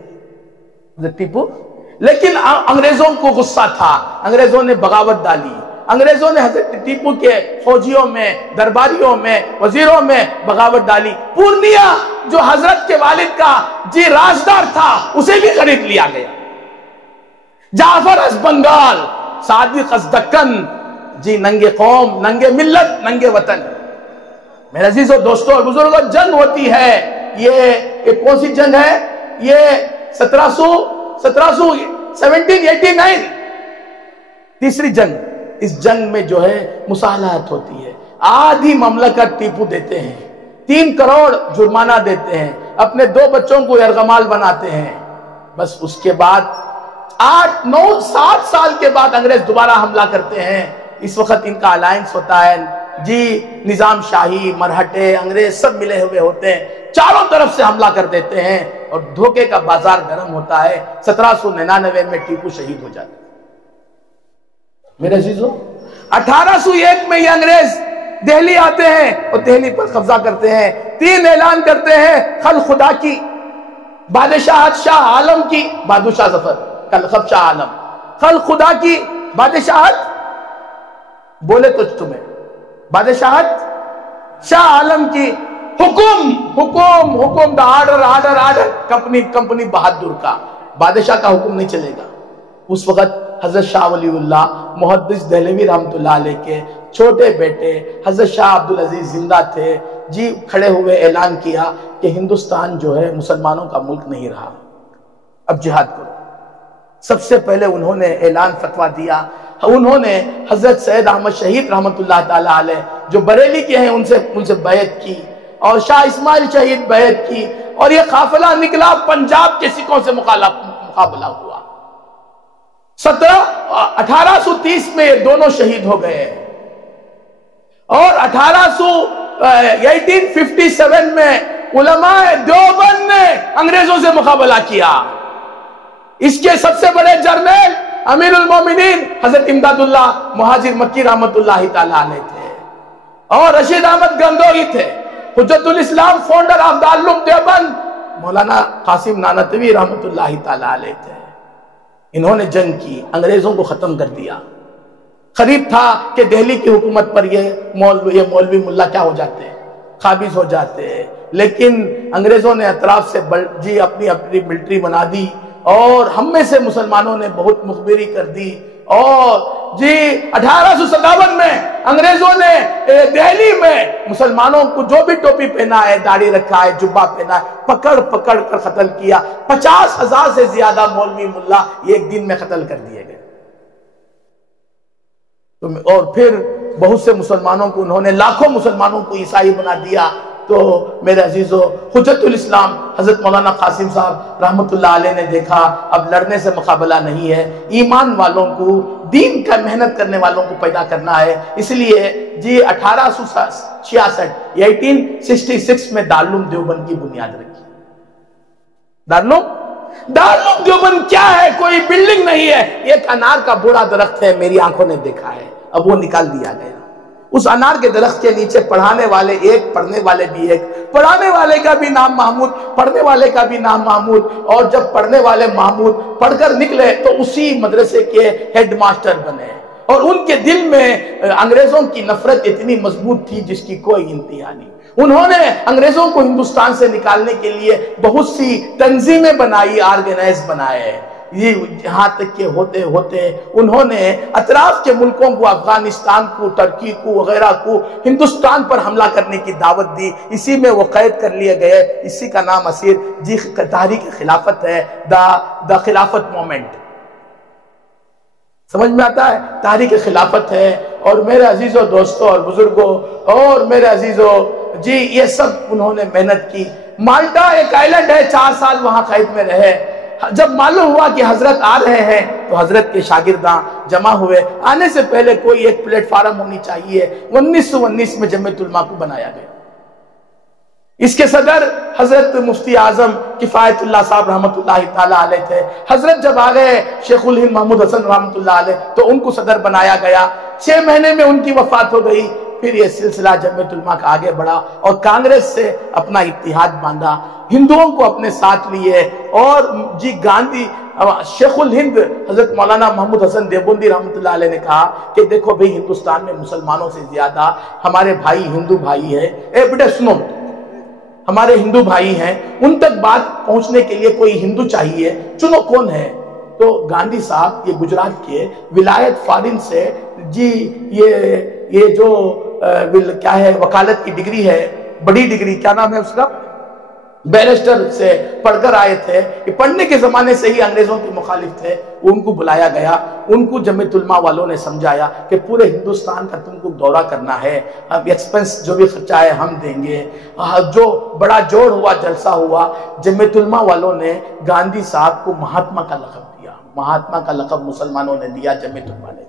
لیکن انگریزوں کو غصہ تھا, انگریزوں نے بغاوت ڈالی. انگریزوں نے حضرت ٹیپو کے فوجیوں میں, درباریوں میں, وزیروں میں بغاوت ڈالی. پورنیا جو حضرت کے والد کا جی رازدار تھا, اسے بھی خرید لیا گیا. جعفر از بنگال, صادق از دکن, جی ننگے قوم, ننگے ملت, ننگے وطن. میرے عزیزو, دوستو اور بزرگوں, جنگ ہوتی ہے. یہ کون سی جنگ ہے؟ یہ 1789 تیسری جنگ. اس جنگ میں جو ہے مصالحت ہوتی ہے. آدھی مملکت ٹیپو دیتے ہیں, 3 کروڑ جرمانہ دیتے ہیں, اپنے 2 بچوں کو یرغمال بناتے ہیں. بس اس کے بعد 8 9 7 سال کے بعد انگریز دوبارہ حملہ کرتے ہیں. اس وقت ان کا الائنس ہوتا ہے جی, نظام شاہی, مرہٹے, انگریز سب ملے ہوئے ہوتے ہیں, چاروں طرف سے حملہ کر دیتے ہیں اور دھوکے کا بازار گرم ہوتا ہے. 1799 میں ٹیپو شہید ہو جاتے. میرے عزیزو, 1801 میں یہ انگریز دہلی آتے ہیں اور دہلی پر قبضہ کرتے ہیں، 3 اعلان کرتے ہیں، خلق خدا کی، بادشاہت شاہ عالم کی، بادشاہ ظفر کا لقب شاہ عالم، خلق خدا کی بادشاہت، بولے کچھ تمہیں، بادشاہت شاہ عالم کی، حکم دا آرڈر کمپنی بہادر کا، بادشاہ کا حکم نہیں چلے گا۔ اس وقت حضرت شاہ ولی اللہ محدث دہلوی رحمت اللہ علیہ کے چھوٹے بیٹے حضرت شاہ عبدالعزیز زندہ تھے، جی کھڑے ہوئے اعلان کیا کہ ہندوستان جو ہے مسلمانوں کا ملک نہیں رہا، اب جہاد کرو۔ سب سے پہلے انہوں نے اعلان فتویٰ دیا، انہوں نے حضرت سید احمد شہید رحمت اللہ تعالی علیہ جو بریلی کے ہیں ان سے بیعت کی، اور شاہ اسماعیل شہید بیعت کی، اور یہ قافلہ نکلا، پنجاب کے سکھوں سے مقابلہ ہوا۔ 1830 میں یہ دونوں شہید ہو گئے، اور 1857 میں علماء دیوبند نے انگریزوں سے مقابلہ کیا۔ اس کے سب سے بڑے جرنیل امیر المومنین حضرت امداد اللہ مہاجر مکی رحمت اللہ تعالی علیہ تھے، اور رشید احمد گندوہی تھے، حجت الاسلام فاؤنڈر آف دارالعلوم دیوبند مولانا قاسم نانوتوی رحمت اللہ تعالی علیہ تھے۔ انہوں نے جنگ کی، انگریزوں کو ختم کر دیا۔ قریب تھا کہ دہلی کی حکومت پر یہ مولوی ملا کیا ہو جاتے، قابض ہو جاتے، لیکن انگریزوں نے اطراف سے جی اپنی ملٹری بنا دی، اور ہم میں سے مسلمانوں نے بہت مخبری کر دی، اور جی 1857 میں انگریزوں نے دہلی میں مسلمانوں کو جو بھی ٹوپی پہنا ہے، داڑھی رکھا ہے، جبہ پہنا ہے، پکڑ کر قتل کیا۔ 50,000 سے زیادہ مولوی ملا ایک دن میں قتل کر دیے گئے، اور پھر بہت سے مسلمانوں کو انہوں نے، لاکھوں مسلمانوں کو عیسائی بنا دیا۔ تو میرے عزیزو، حجت الاسلام حضرت مولانا قاسم صاحب رحمت اللہ علیہ نے دیکھا اب لڑنے سے مقابلہ نہیں ہے، ایمان والوں کو، دین کا محنت کرنے والوں کو پیدا کرنا ہے، اس لیے جی 1866 میں دارالعلوم دیوبند کی بنیاد رکھی۔ دارالعلوم دیوبند کیا ہے؟ کوئی بلڈنگ نہیں ہے، ایک انار کا بڑا درخت ہے، میری آنکھوں نے دیکھا ہے، اب وہ نکال دیا گیا۔ اس انار کے درخت کے نیچے پڑھانے والے ایک، پڑھنے والے بھی ایک، پڑھانے والے کا بھی نام محمود، پڑھنے والے کا بھی نام محمود، اور جب پڑھنے والے محمود پڑھ کر نکلے تو اسی مدرسے کے ہیڈ ماسٹر بنے، اور ان کے دل میں انگریزوں کی نفرت اتنی مضبوط تھی جس کی کوئی انتہا نہیں۔ انہوں نے انگریزوں کو ہندوستان سے نکالنے کے لیے بہت سی تنظیمیں بنائی، آرگنائز بنائے، یہ یہاں تک کہ ہوتے ہوتے انہوں نے اطراف کے ملکوں کو، افغانستان کو، ترکی کو وغیرہ کو ہندوستان پر حملہ کرنے کی دعوت دی۔ اسی میں وہ قید کر لیے گئے، اسی کا نام اسیر جی تحریک خلافت ہے، دا خلافت مومنٹ، سمجھ میں آتا ہے؟ تحریک خلافت ہے۔ اور میرے عزیزوں، دوستوں اور بزرگوں، اور میرے عزیزوں جی یہ سب انہوں نے محنت کی۔ مالٹا ایک آئلینڈ ہے، 4 سال وہاں قید میں رہے۔ جب معلوم ہوا کہ حضرت آ رہے ہیں تو حضرت کے شاگرداں جمع ہوئے، آنے سے پہلے کوئی ایک پلیٹ فارم ہونی چاہیے۔ 1919 میں جمعیت علماء کو بنایا گیا، اس کے صدر حضرت مفتی اعظم کفایت اللہ صاحب رحمت اللہ تعالی علیہ تھے۔ حضرت جب آ گئے شیخ الہند محمود حسن رحمت اللہ علیہ تو ان کو صدر بنایا گیا۔ 6 مہینے میں ان کی وفات ہو گئی۔ پھر یہ سلسلہ جمعیت علماء کا آگے بڑھا اور کانگریس سے اپنا اتحاد باندھا، ہندوؤں کو اپنے ساتھ لیے، اور جی گاندھی، شیخ الہند حضرت مولانا محمود حسن دیوبندی رحمت اللہ علیہ نے کہا کہ دیکھو بھئی، ہندوستان میں مسلمانوں سے زیادہ ہمارے بھائی ہندو بھائی ہیں، بیٹا سنو، ہمارے ہندو بھائی ہیں، ان تک بات پہنچنے کے لیے کوئی ہندو چاہیے، چنو کون ہے؟ تو گاندھی صاحب یہ گجرات کے ولایت فارن سے جی یہ جو کیا ہے وکالت کی ڈگری ہے، بڑی ڈگری، کیا نام ہے اس کا، بیرسٹر سے پڑھ کر آئے تھے، کہ پڑھنے کے زمانے سے ہی انگریزوں کے مخالف تھے، ان کو بلایا گیا۔ ان کو جمعیت علماء والوں نے سمجھایا کہ پورے ہندوستان کا تم کو دورہ کرنا ہے، اب ایکسپنس جو بھی خرچہ ہے ہم دیں گے۔ جو بڑا جوڑ ہوا، جلسہ ہوا، جمعیت علماء والوں نے گاندھی صاحب کو مہاتما کا لقب دیا، مہاتما کا لقب مسلمانوں نے دیا، جمعیت علماء نے دیا۔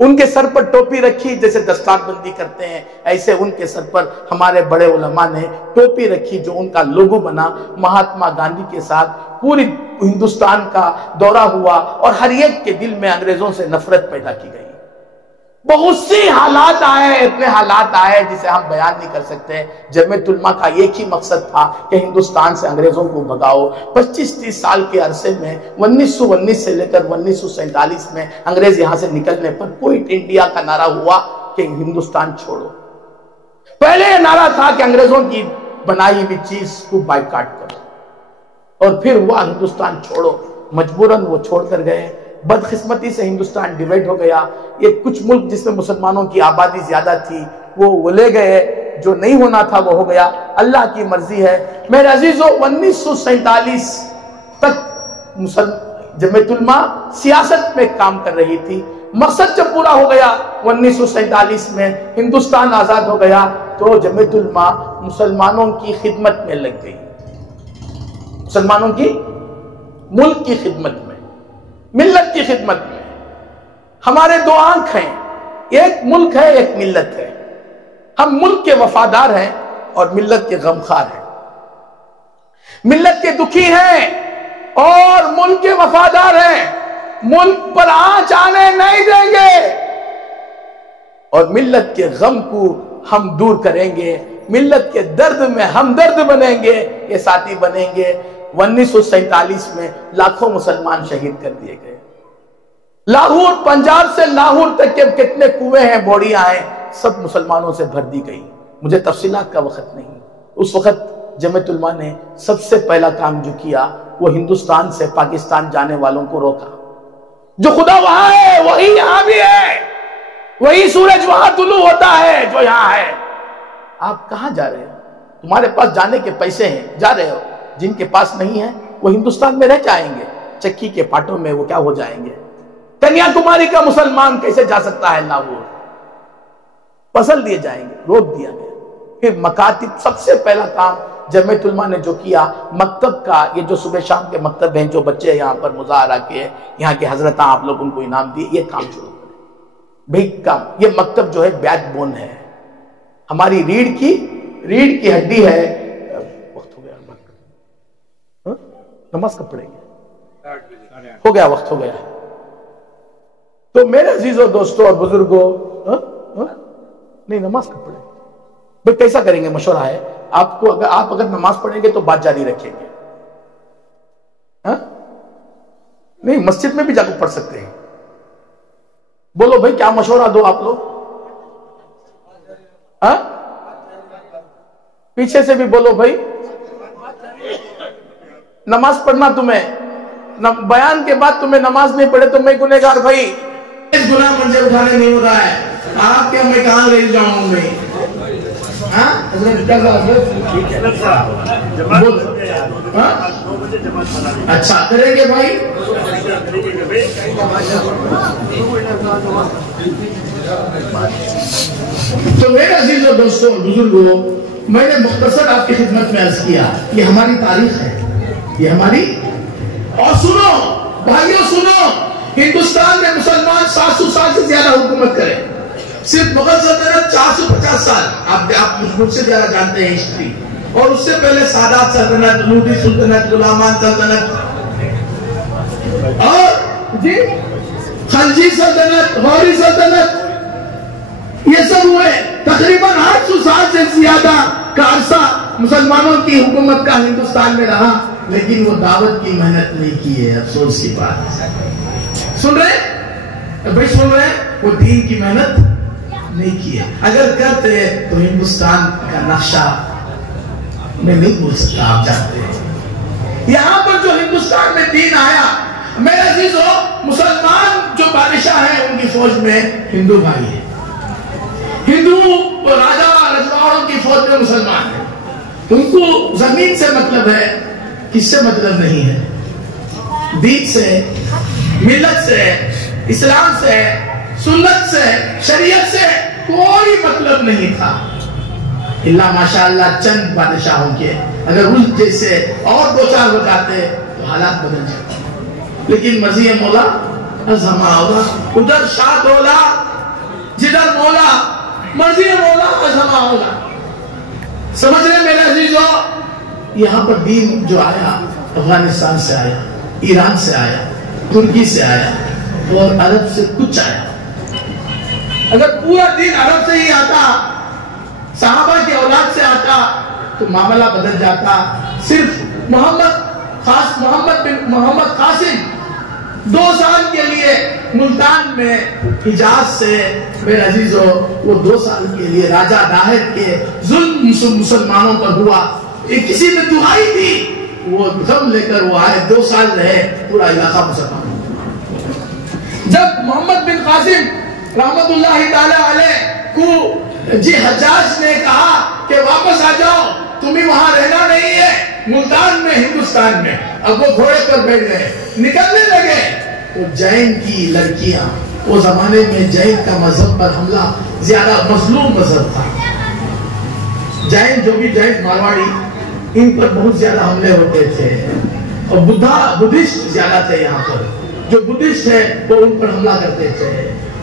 ان کے سر پر ٹوپی رکھی، جیسے دستار بندی کرتے ہیں ایسے ان کے سر پر ہمارے بڑے علماء نے ٹوپی رکھی، جو ان کا لوگو بنا۔ مہاتما گاندھی کے ساتھ پوری ہندوستان کا دورہ ہوا، اور ہر ایک کے دل میں انگریزوں سے نفرت پیدا کی گئی۔ بہت سی حالات آئے، اتنے حالات آئے جسے ہم بیان نہیں کر سکتے۔ جمعیت علماء کا ایک ہی مقصد تھا کہ ہندوستان سے انگریزوں کو بھگاؤ۔ 25-30 سال کے عرصے میں 1919 سے لے کر 1947 میں انگریز یہاں سے نکلنے پر کوئٹ انڈیا کا نعرہ ہوا کہ ہندوستان چھوڑو۔ پہلے یہ نعرہ تھا کہ انگریزوں کی بنائی ہوئی چیز کو بائیکاٹ کرو، اور پھر ہوا ہندوستان چھوڑو۔ مجبوراً وہ چھوڑ کر گئے۔ بدقسمتی سے ہندوستان ڈیوائیڈ ہو گیا۔ یہ کچھ ملک جس میں مسلمانوں کی آبادی زیادہ تھی وہ لے گئے، جو نہیں ہونا تھا وہ ہو گیا۔ اللہ کی مرضی ہے۔ میرے عزیزو، 1947 تک جمعیت علماء سیاست میں کام کر رہی تھی۔ مقصد جب پورا ہو گیا 1947 میں ہندوستان آزاد ہو گیا تو جمعیت علماء مسلمانوں کی خدمت میں لگ گئی، مسلمانوں کی ملک کی خدمت میں، ملت کی خدمت میں۔ ہمارے دو آنکھ ہیں، ایک ملک ہے ایک ملت ہے۔ ہم ملک کے وفادار ہیں اور ملت کے غمخوار ہیں، ملت کے دکھی ہیں اور ملک کے وفادار ہیں۔ ملک پر آنچ آنے نہیں دیں گے اور ملت کے غم کو ہم دور کریں گے، ملت کے درد میں ہمدرد بنیں گے، یہ ساتھی بنیں گے۔ 1947 میں لاکھوں مسلمان شہید کر دیے گئے۔ لاہور، پنجاب سے لاہور تک کے کتنے کنویں ہیں، بوڑیاں ہیں، سب مسلمانوں سے بھر دی گئی۔ مجھے تفصیلات کا وقت نہیں۔ اس وقت جمعیت علماء نے سب سے پہلا کام جو کیا وہ ہندوستان سے پاکستان جانے والوں کو روکا۔ جو خدا وہاں ہے وہی یہاں بھی ہے، وہی سورج وہاں طلوع ہوتا ہے جو یہاں ہے۔ آپ کہاں جا رہے ہو؟ تمہارے پاس جانے کے پیسے ہیں، جا رہے ہو۔ جن کے پاس نہیں ہے وہ ہندوستان میں رہ جائیں گے، چکی کے پاٹوں میں وہ کیا ہو جائیں گے۔ کنیا کماری کا مسلمان کیسے جا سکتا ہے لاہور؟ پسل دیے جائیں گے، روک دیا گیا۔ پھر مکاتب، سب سے پہلا کام جمعیت علماء نے جو کیا، مکتب کا، یہ جو صبح شام کے مکتب ہیں، جو بچے یہاں پر مظاہرہ کیے، یہاں کے حضرت آپ لوگ ان کو انعام دیے، یہ کام شروع کریں بھائی کام۔ یہ مکتب جو ہے بیک بون ہے، ہماری ریڑھ کی ہڈی ہے۔ وقت ہو گیا، نماز کب پڑھیں گے؟ ہو گیا، وقت ہو گیا۔ تو میرے عزیزوں، دوستوں اور بزرگوں، نہیں نماز کب پڑھیں گے؟ بھئی کیسا کریں گے؟ مشورہ ہے آپ کو، آپ اگر نماز پڑھیں گے تو بات جاری رکھیں گے، نہیں مسجد میں بھی جا کے پڑھ سکتے ہیں۔ بولو بھائی کیا مشورہ دو آپ لوگ؟ پیچھے سے بھی بولو بھائی، نماز پڑھنا تمہیں، بیان کے بعد تمہیں نماز نہیں پڑھے تو میں گنہگار بھائی، اس گناہ منجر اٹھانے نہیں ہو رہا ہے۔ آپ کے میں کہاں لے جاؤں گے؟ اچھا کریں گے بھائی۔ تو میرے عزیزوں، دوستوں اور بزرگوں، میں نے مختصر آپ کی خدمت میں عرض کیا، یہ ہماری تاریخ ہے، یہ ہماری۔ اور سنو بھائیوں، سنو، ہندوستان میں مسلمان 700 سال سے زیادہ حکومت کرے، صرف مغل سلطنت 450 سال، آپ مجھ سے زیادہ جانتے ہیں ہسٹری، اور اس سے پہلے سادات سلطنت، لودھی سلطنت، غلامان سلطنت، اور جی خلجی سلطنت، غوری سلطنت، یہ سب ہوئے۔ تقریباً 800 سال سے زیادہ کا عرصہ مسلمانوں کی حکومت کا ہندوستان میں رہا، لیکن وہ دعوت کی محنت نہیں کی ہے۔ افسوس کی بات، سن رہے بھائی، سن رہے وہ دین کی محنت نہیں کی ہے۔ اگر کرتے تو ہندوستان کا نقشہ میں نہیں بول سکتا، آپ جانتے ہیں۔ یہاں پر جو ہندوستان میں دین آیا، میرے عزیزو، مسلمان جو بادشاہ ہیں ان کی فوج میں ہندو بھائی ہیں، ہندو راجا رجواڑوں کی فوج میں مسلمان ہیں۔ ان کو زمین سے مطلب ہے، کس سے مطلب نہیں ہے؟ دین سے، ملت سے، اسلام سے، سنت سے، شریعت سے کوئی مطلب نہیں تھا، اللہ ماشاءاللہ چند بادشاہوں کے۔ اگر اس جیسے اور دو چار ہو جاتے تو حالات بدل جاتے، لیکن مرضی مولا ازہما ہوگا، ادھر شاہ دولا، جدھر مولا، مرضی مولا ازہما ہوگا۔ سمجھ رہے میرے عزیزو؟ یہاں پر دین جو آیا افغانستان سے آیا، ایران سے آیا، ترکی سے آیا اور عرب سے کچھ آیا۔ اگر پورا دین عرب سے ہی آتا، صحابہ کی اولاد سے آتا، تو معاملہ بدل جاتا۔ صرف محمد بن قاسم 2 سال کے لیے ملتان میں حجاز سے، میرے عزیزو، وہ 2 سال کے لیے راجہ داہر کے ظلم مسلمانوں پر ہوا، کسی نے دعائی دی، وہ غم لے کر وہ آئے، 2 سال رہے، پورا علاقہ مسلمان۔ جب محمد بن قاسم رحمت اللہ تعالی علیہ کو حجاج نے کہا کہ واپس آ جاؤ، تمہیں وہاں رہنا نہیں ہے، ملتان میں، ہندوستان میں، اب وہ گھوڑے پر بیٹھ گئے، نکلنے لگے، تو جین کی لڑکیاں، وہ زمانے میں جین کا مذہب پر حملہ زیادہ مظلوم مذہب تھا، جین جو بھی جین مارواڑی، ان پر بہت زیادہ حملے ہوتے تھے، اور بدھسٹ زیادہ تھے یہاں پر، جو بدھسٹ ہے وہ ان پر حملہ کرتے تھے،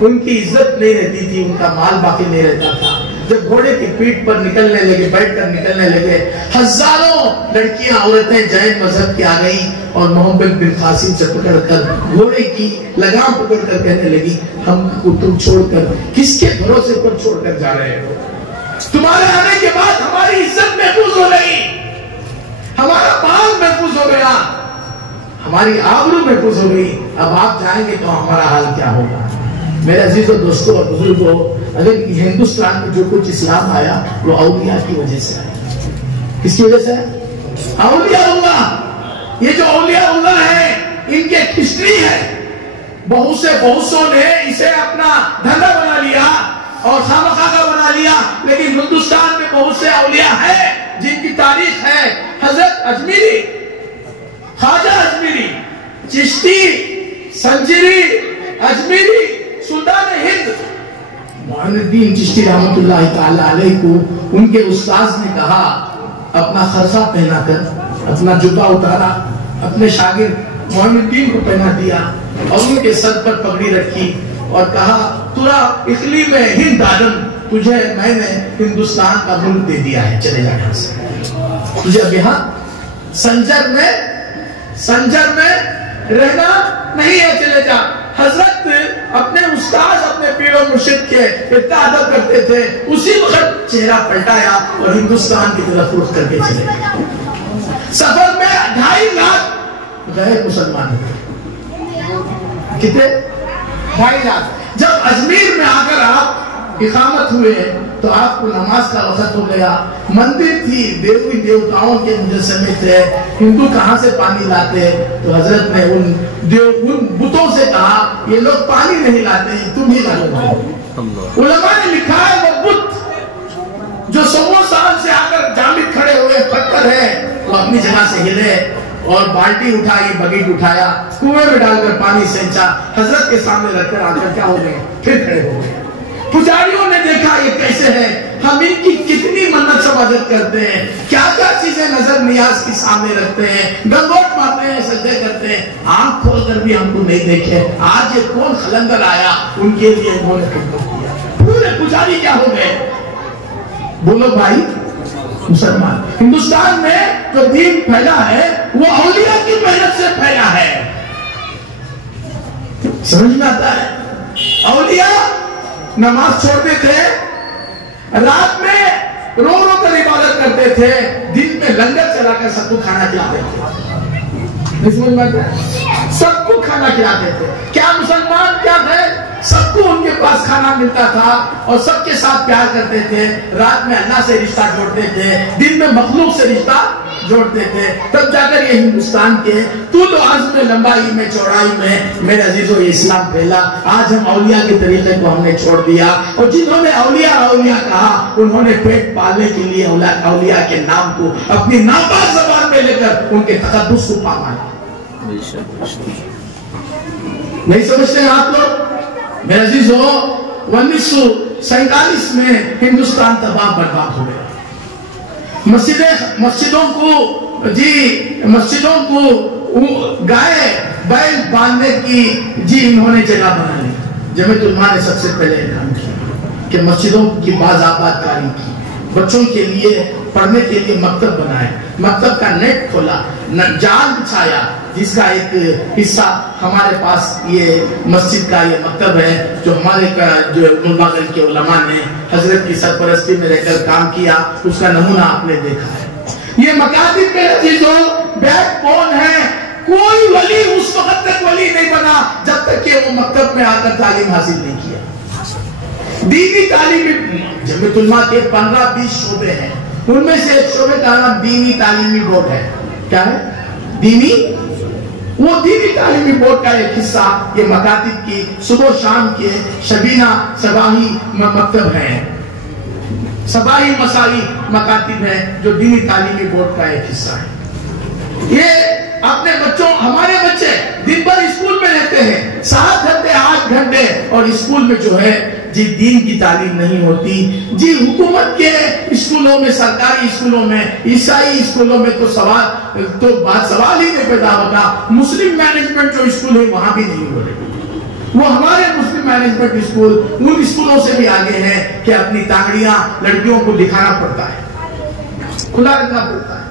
ان کی عزت نہیں رہتی تھی، ان کا مال باقی نہیں رہتا تھا۔ جب گھوڑے کی پیٹھ پر نکلنے لگے، بیٹھ کر نکلنے لگے، ہزاروں لڑکیاں، عورتیں جین مذہب کی آ گئی، اور محمد بن قاسم سے پکڑ کر گھوڑے کی لگام پکڑ کر کہنے لگی، ہم کو تم چھوڑ کر کس کے بھروسے پر چھوڑ کر جا رہے ہو؟ تمہارے آنے کے بعد ہماری عزت محفوظ ہو گئی، ہمارا مال محفوظ ہو گیا، ہماری آبرو محفوظ ہو گئی، اب آپ جائیں گے تو ہمارا حال کیا ہوگا؟ میرے عزیزوں، دوستوں اور بزرگوں، اگر ہندوستان میں جو کچھ اسلام آیا وہ اولیاء کی وجہ سے آیا۔ کس کی وجہ سے؟ اولیاء اللہ۔ یہ جو اولیاء اللہ ہے، ان کی ایک ہسٹری ہے، بہت نے اسے اپنا دھندا بنا لیا اور خامخواہ کا بنا لیا، لیکن ہندوستان میں بہت سے اولیاء ہیں جن کی تاریخ ہے۔ حضرت اجمیری، خواجہ اجمیری، چشتی، سنجری، اجمیری، سلطان ہند، معین الدین چشتی رحمت اللہ تعالی علیہ کو ان کے استاذ نے کہا، اپنا خرصہ پہنا کر اپنا جوتا اتارا، اپنے شاگرد معین الدین کو پہنا دیا، اور ان کے سر پر پگڑی رکھی اور کہا، ترا اخلی میں ہند آدم، تجھے میں نے ہندوستان کا ملک دے دیا ہے، چلے جا یہاں سے، تجھے اب یہاں سنجر میں رہنا نہیں ہے، چلے جا۔ حضرت اپنے استاذ، اپنے پیر و مرشد کے اتنا ادب کرتے تھے، اسی وقت چہرہ پلٹایا اور ہندوستان کی طرف رخ کر کے چلے گئے۔ سفر میں 2.5 لاکھ غیر مسلمان ہوئے، کتنے؟ 2.5 لاکھ۔ جب اجمیر میں آ کر آپ اقامت ہوئے تو آپ کو نماز کا وقت ہو گیا، مندر تھی، دیوی دیوتاؤں کے مجسمے تھے، ہندو کہاں سے پانی لاتے؟ تو حضرت نے ان بتوں سے کہا، یہ لوگ پانی نہیں لاتے، تم ہی لاتے۔ علماء نے لکھا ہے وہ بت جو 100 سال سے آ کر جامد کھڑے ہوئے پتھر ہے، وہ اپنی جگہ سے ہلے اور بالٹی اٹھائی، بکیٹ اٹھایا، کنویں میں ڈال کر پانی سینچا، حضرت کے سامنے رکھ کر آ کر کیا ہو گئے؟ پھر کھڑے ہو گئے۔ پجاریوں نے دیکھا یہ کیسے ہے، ہم ان کی کتنی منت سماجت کرتے ہیں، کیا کیا چیزیں نظر نیاز کے سامنے رکھتے ہیں، گنگوٹ مارتے ہیں، سجدے کرتے ہیں، آنکھ کھول کر بھی ہم کو نہیں دیکھے، آج یہ کون خلندر آیا، ان کے لیے انہوں نے خدمت کیا۔ پورے پجاری کیا ہو گئے؟ بولو بھائی، مسلمان ہندوستان میں جو دین پھیلا ہے وہ اولیاء کی محنت سے پھیلا ہے، سمجھ میں آتا ہے؟ اولیاء نماز چھوڑتے تھے، رات میں رو رو کر عبادت کرتے تھے، دن میں لنگر چلا کر سب کو کھانا کھلاتے تھے، سب کو کھانا کھلاتے تھے۔ کیا مسلمان کیا تھے؟ سب کو ان کے پاس کھانا ملتا تھا اور سب کے ساتھ پیار کرتے تھے، رات میں اللہ سے رشتہ جوڑتے تھے، دن میں مخلوق سے رشتہ جوڑتے تھے، تب جا کر یہ ہندوستان کے طول و عرض میں، لمبائی میں، چوڑائی میں میرے عزیزوں یہ اسلام پھیلا۔ آج ہم اولیاء کے طریقے کو ہم نے چھوڑ دیا، اور جنہوں نے اولیاء اولیاء کہا انہوں نے پیٹ پالنے کے لیے اولیاء کے نام کو اپنی ناپاک زبان میں لے کر ان کے تقدس کو پامایا۔ نہیں سمجھتے ہیں آپ لوگ؟ میرے عزیزوں، 1947 میں ہندوستان تباہ برباد ہو گیا، مسجدوں کو گائے بیل باندھنے کی انہوں نے جگہ بنا لی۔ جمعیت علماء نے سب سے پہلے اعلان کیا کہ مسجدوں کی باز آباد کاری کی، بچوں کے لیے پڑھنے کے لیے مکتب بنائے، مکتب کا نیٹ کھولا، جال بچھایا، جس کا ایک حصہ ہمارے پاس یہ مسجد کا یہ مکتب ہے جو ہمارے جو ملباغل کے علماء نے حضرت کی سرپرستی میں رہ کر کام کیا، اس کا نمونہ آپ نے دیکھا ہے۔ یہ مکاتب میں عزیزوں بیک بون ہے۔ کوئی ولی اس وقت تک ولی نہیں بنا جب تک کہ وہ مکتب میں آ کر تعلیم حاصل نہیں کیا۔ دینی تعلیم جمعیت علماء کے 15-20 شعبے ہیں، ان میں سے ایک شعبے کا نام دینی تعلیمی بورڈ ہے۔ کیا ہے؟ دینی تعلیمی بورڈ کا ایک حصہ یہ مکاتب کی صبح و شام کے شبینہ صباحی مکتب ہیں، صباحی مسائی مکاتب ہیں جو دینی تعلیمی بورڈ کا ایک حصہ ہے۔ یہ اپنے بچوں، ہمارے بچے دن بھر اسکول میں رہتے ہیں 7 گھنٹے 8 گھنٹے، اور اسکول میں جو ہے جی دین کی تعلیم نہیں ہوتی، جی حکومت کے اسکولوں میں، سرکاری اسکولوں میں، عیسائی اسکولوں میں تو سوال ہی نہیں پیدا ہوتا۔ مسلم مینجمنٹ جو اسکول ہے وہاں بھی نہیں ہو رہے، وہ ہمارے مسلم مینجمنٹ اسکول ان اسکولوں سے بھی آگے ہیں کہ اپنی تانگڑیاں لڑکیوں کو دکھانا پڑتا ہے، کھلا رکھنا پڑتا ہے۔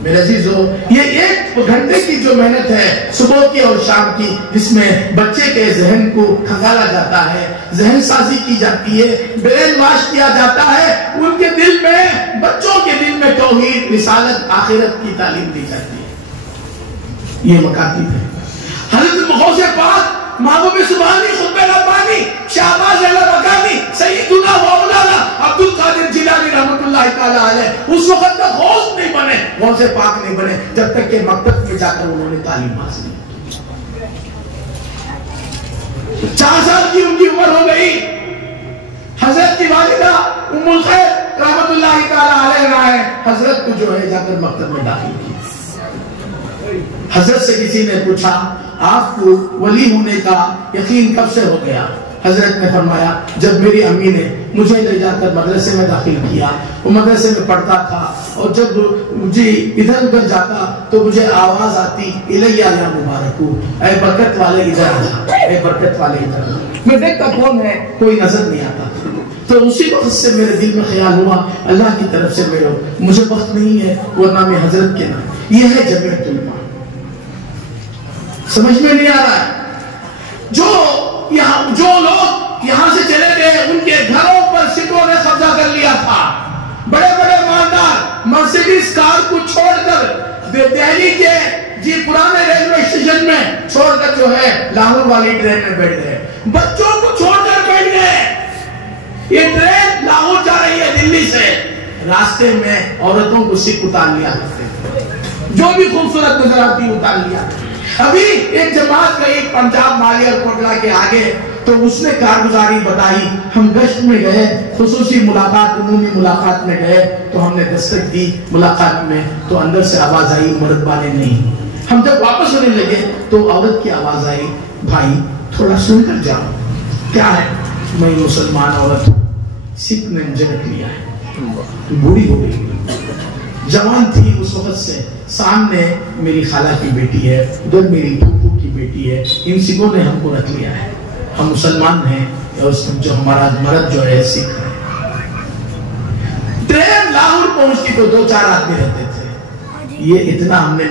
میرے عزیزو، یہ 1 گھنٹے کی جو محنت ہے صبح کی اور شام کی، جس میں بچے کے ذہن کو کھنگالا جاتا ہے، ذہن سازی کی جاتی ہے، برین واش کیا جاتا ہے، ان کے دل میں، بچوں کے دل میں توحید، رسالت، آخرت کی تعلیم دی جاتی ہے۔ یہ مکاتب ہے۔ حضرت غوث پاک، محبوب سبحانی، خطب ربانی، شہباز اللہ مکانی، سیدنا مولانا عبد القادر جیلانی رحمۃ اللہ تعالی علیہ اس وقت تک غوث نہیں بنے، غوث پاک نہیں بنے جب تک کہ مکتب میں جا کر انہوں نے تعلیم حاصل کی۔ 4 سال کی ان کی عمر ہو گئی، حضرت کی والدہ ام الخیر رحمۃ اللہ تعالی علیہ رائے حضرت کو جو ہے جا کر مکتب میں داخل کی۔ حضرت سے کسی نے پوچھا آپ کو ولی ہونے کا یقین کب سے ہو گیا؟ حضرت نے فرمایا جب میری امی نے مجھے لے جا کر مدرسے میں داخل کیا، وہ مدرسے میں پڑھتا تھا، اور جب مجھے ادھر ادھر جاتا تو مجھے آواز آتی الیہ یا مبارکو، اے برکت والے ادھر آ، اے برکت والے ادھر آ۔ میں دیکھتا کون ہے، کوئی نظر نہیں آتا تھا۔ تو اسی وقت سے میرے دل میں خیال ہوا اللہ کی طرف سے مجھے وقت نہیں ہے ورنہ میں حضرت کے نام۔ یہ ہے جمعیت علماء۔ سمجھ میں نہیں آ رہا ہے؟ جو لوگ یہاں سے چلے گئے ان کے گھروں پر سکھوں نے قبضہ کر لیا تھا، بڑے بڑے مالدار مرسیڈیز کار کو چھوڑ کر دہلی کے پرانے ریلوے اسٹیشن میں چھوڑ کر جو ہے لاہور والی ٹرین میں بیٹھ گئے، بچوں کو چھوڑ کر بیٹھ گئے۔ یہ ٹرین لاہور جا رہی ہے دلی سے، راستے میں عورتوں کو سکھ اتار لیا کرتے تھے، جو بھی خوبصورت نظر آتی اتار لیا۔ ابھی ایک جماعت گئی پنجاب مالی اور کوٹلہ کے آگے، تو اس نے کارگزاری بتائی، ہم گشت میں گئے، خصوصی ملاقات، عمومی ملاقات میں گئے، تو ہم نے دستک دی ملاقات میں، تو اندر سے آواز آئی مرد والے نہیں۔ ہم جب واپس ہونے لگے تو عورت کی آواز آئی بھائی تھوڑا سن کر جاؤ۔ کیا ہے؟ میں مسلمان عورت ہوں، سکھ نے مجھے رکھ لیا ہے، بوڑھی ہو گئی، جوان تھی اس وقت سے، سامنے میری خالہ کی بیٹی ہے، ادھر میری پھوپھو کی بیٹی ہے، ان سکھوں نے ہم کو رکھ لیا ہے، ہم مسلمان ہیں، جو ہمارا مرد جو ہے سکھ ہے۔ ٹرین لاہور پہنچتی تو 2-4 آدمی رہتے تھے۔ یہ اتنا ہم نے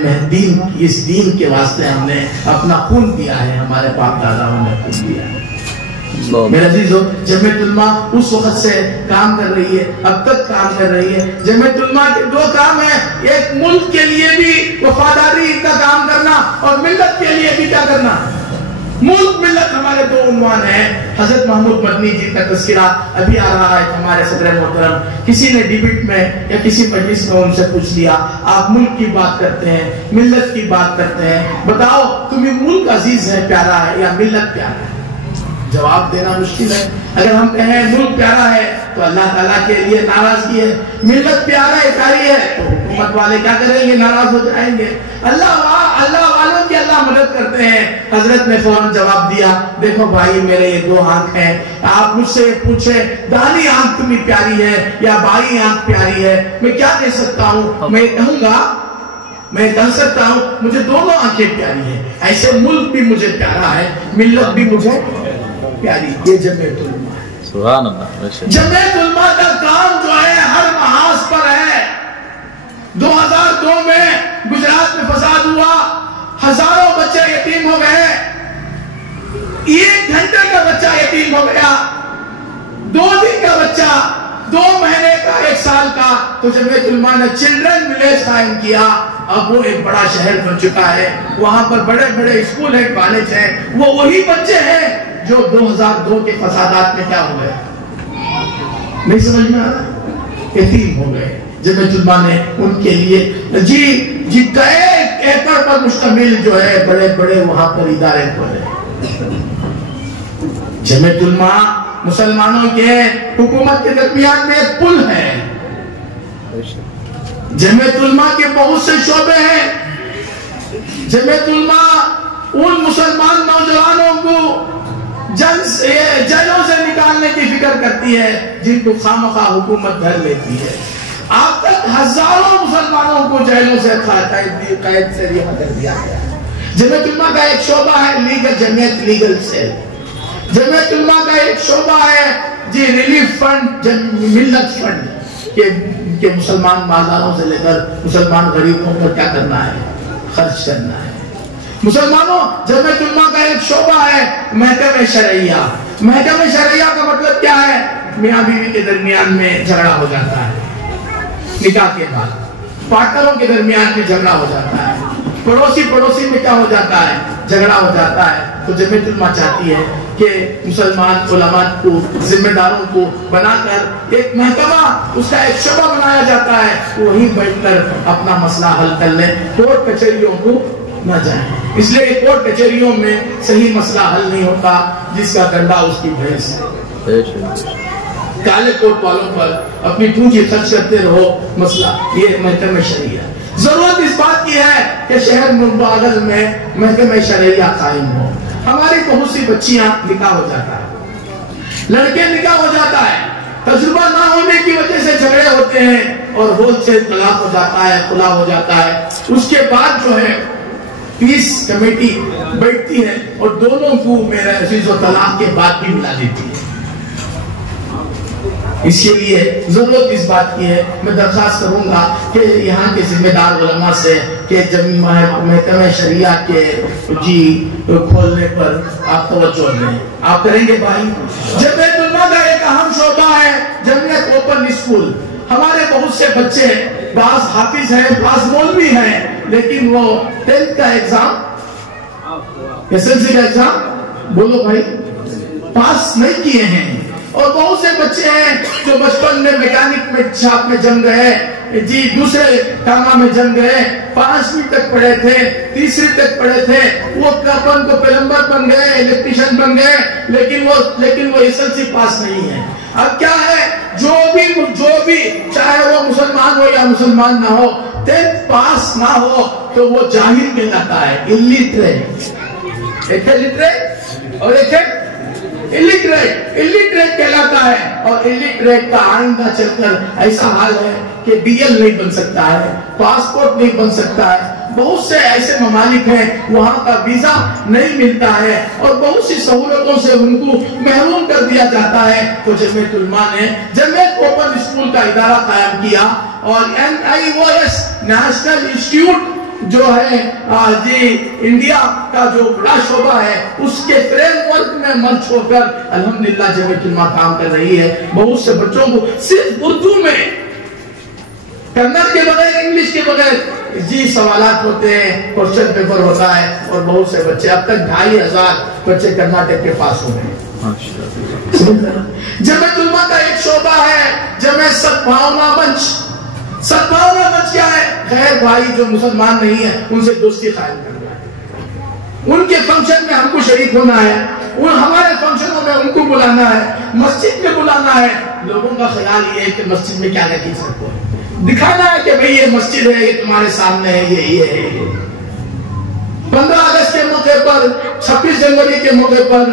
اس دین کے واسطے ہم نے اپنا خون دیا ہے، ہمارے باپ داداؤں نے خون دیا ہے۔ میرے عزیزو، جمعیت علماء اس وقت سے کام کر رہی ہے، اب تک کام کر رہی ہے۔ جمعیت علماء کے 2 کام ہیں، ایک ملک کے لیے بھی وفاداری کا کام کرنا اور ملت کے لیے بھی کیا کرنا۔ ملک ملت ہمارے 2 عنوان ہیں۔ حضرت محمود مدنی جی کا تذکرہ ابھی آ رہا ہے، ہمارے صدر محترم، کسی نے ڈیبیٹ میں یا کسی مجلس میں ان سے پوچھ لیا آپ ملک کی بات کرتے ہیں، ملت کی بات کرتے ہیں، بتاؤ تمہیں ملک عزیز ہے، پیارا ہے، یا ملت پیارا ہے؟ جواب دینا مشکل ہے۔ اگر ہم کہیں ملک پیارا ہے تو اللہ تعالیٰ کے لیے ناراضگی ہے، ملت پیارا ہے، پیاری ہے، تو حکومت والے کیا کریں گے؟ ناراض ہو جائیں گے۔ اللہ والوں کی اللہ مدد کرتے ہیں۔ حضرت نے فوراً جواب دیا دیکھو بھائی میرے یہ 2 آنکھ ہیں، آپ مجھ سے پوچھے داہنی آنکھ تمہیں پیاری ہے یا بائیں آنکھ پیاری ہے، میں کیا کہہ سکتا ہوں؟ میں کہوں گا، میں کہہ سکتا ہوں مجھے دونوں آنکھیں پیاری ہیں۔ ایسے ملک بھی مجھے پیارا ہے، ملت بھی مجھے پیاری۔ یہ جمعیت علماء ہے۔ سبحان اللہ۔ جمعیت علماء کا کام جو ہے ہر محاذ پر ہے۔ 2002 میں گجرات میں فساد ہوا، ہزاروں بچے یتیم ہو گئے، 1 گھنٹے کا بچہ یتیم ہو گیا، 2 دن کا بچہ، 2 مہینے کا، 1 سال کا۔ تو جمعیت علماء نے چلڈرن ولیج قائم کیا، اب وہ ایک بڑا شہر بن چکا ہے، وہاں پر بڑے بڑے اسکول ہیں، کالج ہیں، وہ وہی بچے ہیں جو 2002 کے فسادات میں کیا ہوئے، نہیں سمجھ میں آ رہا، یتیم ہو گئے۔ جمعیت علماء نے ان کے لیے جی کئی ایکڑ پر مشتمل جو ہے بڑے بڑے وہاں پر ادارے کھولے۔ جمعیت علماء مسلمانوں کے حکومت کے درمیان میں ایک پل ہے۔ جمعیت علماء کے بہت سے شعبے ہیں۔ جمعیت علماء ان مسلمان نوجوانوں کو جیلوں سے نکالنے کی فکر کرتی ہے جن کو خامخواہ حکومت دھر لیتی ہے۔ اب تک ہزاروں مسلمانوں کو جیلوں سے قید سے رہا کر دیا گیا۔ جمعیت علماء کا ایک شعبہ ہے لیگل جمعیت، لیگل سیل۔ جمعیت علماء کا ایک شعبہ ہے جی ریلیف فنڈ، ملت فنڈ، کہ مسلمان مالداروں سے لے کر مسلمان غریبوں پر کیا کرنا ہے، خرچ کرنا ہے۔ مسلمانوں، جمعیت علماء کا ایک شعبہ ہے محکمہ شرعیہ۔ محکمہ شرعیہ کا مطلب کیا ہے؟ میاں بیوی کے درمیان میں جھگڑا ہو جاتا ہے، نکاح کے بعد پارٹنروں کے درمیان میں جھگڑا ہو جاتا ہے، پڑوسی میں کیا ہو جاتا ہے، جھگڑا ہو جاتا ہے۔ تو جمعیت علماء چاہتی ہے کہ مسلمان علماء کو، ذمہ داروں کو بنا کر ایک محکمہ، اس کا ایک شعبہ بنایا جاتا ہے، وہیں بیٹھ کر اپنا مسئلہ حل کر لیں، کورٹ کچہریوں کو نہ جائیں۔ اس لیے کہ کورٹ کچہریوں میں صحیح مسئلہ حل نہیں ہوتا، جس کا ڈنڈا اس کی بھینس ہے۔ کالے کوٹ والوں پر اپنی پونجی خرچ کرتے رہو، مسئلہ یہ محکمہ شرعیہ۔ ضرورت اس بات کی ہے کہ شہر مبادل میں محکمہ شرعیہ قائم ہو۔ ہماری بہت سی بچیاں نکاح ہو جاتا ہے، لڑکے نکاح ہو جاتا ہے، تجربہ نہ ہونے کی وجہ سے جھگڑے ہوتے ہیں اور ہول سے طلاق ہو جاتا ہے، خلا ہو جاتا ہے۔ اس کے بعد جو ہے پیس کمیٹی بیٹھتی ہے اور دونوں کو میرے عزیز و طلاق کے بعد بھی ملا دیتی ہے۔ اس کے لیے ضرورت اس بات کی ہے، میں درخواست کروں گا کہ یہاں کے ذمہ دار علماء سے کہ محکمہ شریعہ کے کھولنے پر آپ توجہ دیں۔ آپ کریں گے بھائی؟ جمعیت علماء کا ایک اہم شعبہ ہے جمعیت اوپن اسکول۔ ہمارے بہت سے بچے، بعض حافظ ہیں، بعض مولوی ہیں، لیکن وہ 10th کا ایگزام، SSLC کا ایگزام بولو بھائی، پاس نہیں کیے ہیں۔ اور بہت سے بچے ہیں جو بچپن میں میکینک میں چھاپ میں جم گئے، دوسرے کاموں میں جم گئے، 5ویں تک پڑھے تھے، 3ری تک پڑھے تھے، وہ کپن کو پلمبر بن گئے، الیکٹریشن بن گئے، لیکن وہ SSLC پاس نہیں ہے۔ اب کیا ہے، جو بھی چاہے وہ مسلمان ہو یا مسلمان نہ ہو، 10th پاس نہ ہو تو وہ جاہل کہلاتا ہے، اللیٹریٹ۔ ایک ہے لٹریٹ اور ایک ہے اللیٹریٹ کہلاتا ہے۔ اور اللیٹریٹ کا آئندہ چل کر ایسا حال ہے کہ DL نہیں بن سکتا ہے، پاسپورٹ نہیں بن سکتا ہے۔ بہت سے ایسے ممالک ہیں وہاں کا ویزا نہیں ملتا ہے اور بہت سی سہولتوں سے ان کو محروم کر دیا جاتا ہے۔ تو جمعیت علماء نے جمعیت اوپن اسکول کا ادارہ قائم کیا اور NIOS نیشنل انسٹیٹیوٹ جو ہے انڈیا کا جو بڑا شعبہ ہے، اس کے فریم ورک میں مرج ہو کر الحمدللہ جمعیت علماء کام کر رہی ہے۔ بہت سے بچوں کو صرف اردو میں، کنڑ کے بغیر، انگلش کے بغیر سوالات ہوتے ہیں، کوسچن پیپر ہوتا ہے اور بہت سے بچے، اب تک 2500 بچے کرناٹک کے پاس ہو گئے۔ جمعیت علماء کا ایک شعبہ ہے جمعیت سدبھاونا منچ۔ سدبھاونا منچ کیا ہے؟ غیر بھائی جو مسلمان نہیں ہے ان سے دوستی قائم کرنا ہے، ان کے فنکشن میں ہم کو شریک ہونا ہے، ہمارے فنکشنوں میں ان کو بلانا ہے، مسجد میں بلانا ہے۔ لوگوں کا خیال یہ ہے کہ مسجد میں کیا رکھی سکتے ہیں، دکھانا ہے کہ بھئی یہ مسجد ہے، یہ تمہارے سامنے ہے، یہ ہے۔ 15 اگست کے موقع پر، 26 جنوری کے موقع پر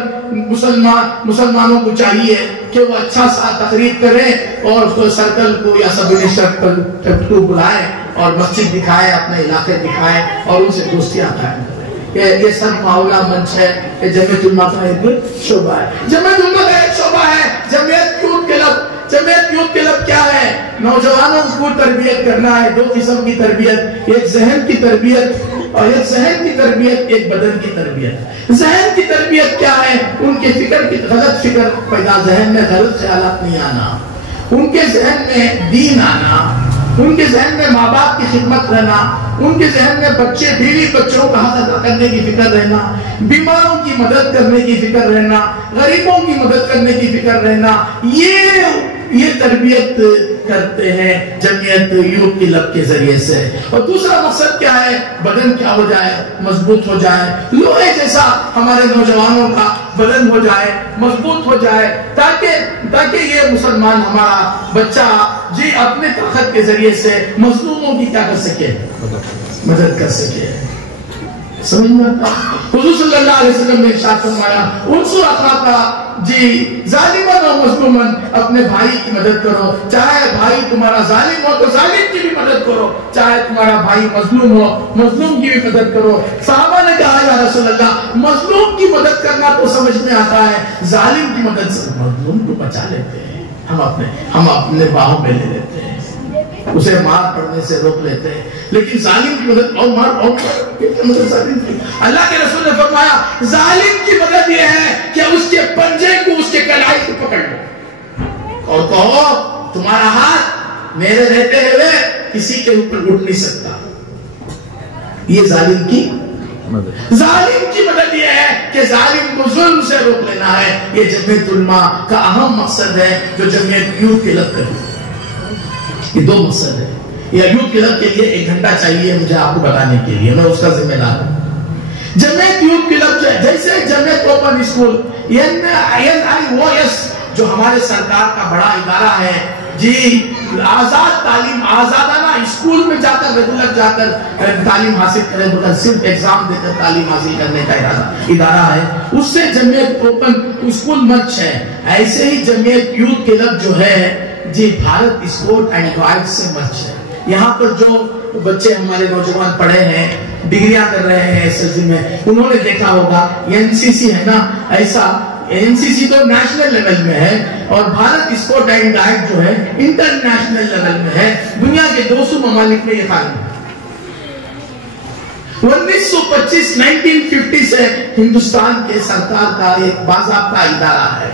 مسلمانوں کو چاہیے کہ وہ اچھا سا تقریب کریں اور سرکل کو یا سب انسٹرکٹر کو بلائیں اور مسجد دکھائیں، اپنے علاقے دکھائیں اور ان سے دوستیاں قائم کریں۔ یہ سب معاملہ منچ ہے، یہ جمعیت علماء کا ایک شعبہ ہے۔ جمعیت علماء کا ایک شعبہ ہے جمعیت یوتھ کلب۔ جمعیت یوتھ کلب کیا ہے؟ نوجوانوں کو تربیت کرنا ہے، دو قسم کی تربیت، ایک ذہن کی تربیت اور ایک ذہن کی تربیت، ایک بدن کی تربیت۔ ذہن کی تربیت کیا ہے؟ ان کے فکر کی غلط فکر پیدا، ذہن میں غلط خیالات نہیں آنا، ان کے ذہن میں دین آنا، ان کے ذہن میں ماں باپ کی خدمت رہنا، ان کے ذہن میں بچے بیوی بچوں کا حق ادا کرنے کی فکر رہنا، بیماروں کی مدد کرنے کی فکر رہنا، غریبوں کی مدد کرنے کی فکر رہنا، یہ تربیت کرتے ہیں جمعیت یوتھ کلب کے ذریعے سے۔ اور دوسرا مقصد کیا ہے؟ بدن کیا ہو جائے؟ مضبوط ہو جائے، لوہے جیسا ہمارے نوجوانوں کا بدن ہو جائے، مضبوط ہو جائے، تاکہ یہ مسلمان ہمارا بچہ اپنے طاقت کے ذریعے سے مظلوموں کی کیا کر سکے؟ مدد کر سکے۔ سمجھ میں آتا؟ حضور صلی اللہ علیہ وسلم نے ارشاد فرمایا انصر اخاک ظالماً و مظلوماً، اپنے بھائی کی مدد کرو، چاہے بھائی تمہارا ظالم ہو تو ظالم کی بھی مدد کرو، چاہے تمہارا بھائی مظلوم ہو مظلوم کی بھی مدد کرو۔ صحابہ نے کہا یا رسول اللہ، مظلوم کی مدد کرنا تو سمجھ میں آتا ہے، ظالم کی مدد سے مظلوم کو بچا لیتے ہیں، ہم اپنے باہوں میں لے لیتے ہیں، اسے مار پڑنے سے روک لیتے ہیں، لیکن ظالم کی مدد اور مار اور اللہ کے رسول نے فرمایا ظالم کی مدد یہ ہے کہ اس کے پنجے کو، اس کے کلائی کو پکڑ لو اور کہو تمہارا ہاتھ میرے رہتے ہوئے کسی کے اوپر اٹھ نہیں سکتا۔ یہ ظالم کی مدد یہ ہے کہ ظالم کو ظلم سے روک لینا ہے۔ یہ جمعیت علماء کا اہم مقصد ہے جو جمعیت یوتھ کلب کرتی ہے۔ یہ دو مقصد ہے۔ یہ یوتھ کلب کے لیے 1 گھنٹہ چاہیے مجھے آپ کو بتانے کے لیے، میں اس کا ذمہ دار ہوں۔ جمعیت یوتھ کلب جیسے جمعیت اوپن اسکول NIOS جو ہمارے سرکار کا بڑا ادارہ ہے آزاد تعلیم، آزادانہ اسکول میں جا کر ریگولر جا کر تعلیم حاصل کرے بغیر صرف ایگزام دے کر تعلیم حاصل کرنے کا ادارہ ہے، اس سے جمعیت اوپن اسکول مرچ ہے۔ ایسے ہی جمعیت یوتھ کلب جو ہے بھارت اسپورٹ اینڈ گائیڈ سے مرچ ہے۔ یہاں پر جو بچے ہمارے نوجوان پڑھے ہیں، ڈگریاں کر رہے ہیں SSC میں، انہوں نے دیکھا ہوگا NCC ہے نا، ایسا NCC تو نیشنل لیول میں ہے اور بھارت اسپورٹ اینڈ گائیڈ جو ہے انٹرنیشنل لیول میں ہے، دنیا کے 200 ممالک میں یہ قائم ہے۔ 1950 سے ہندوستان کے سرکار کا ایک باضابطہ ادارہ ہے،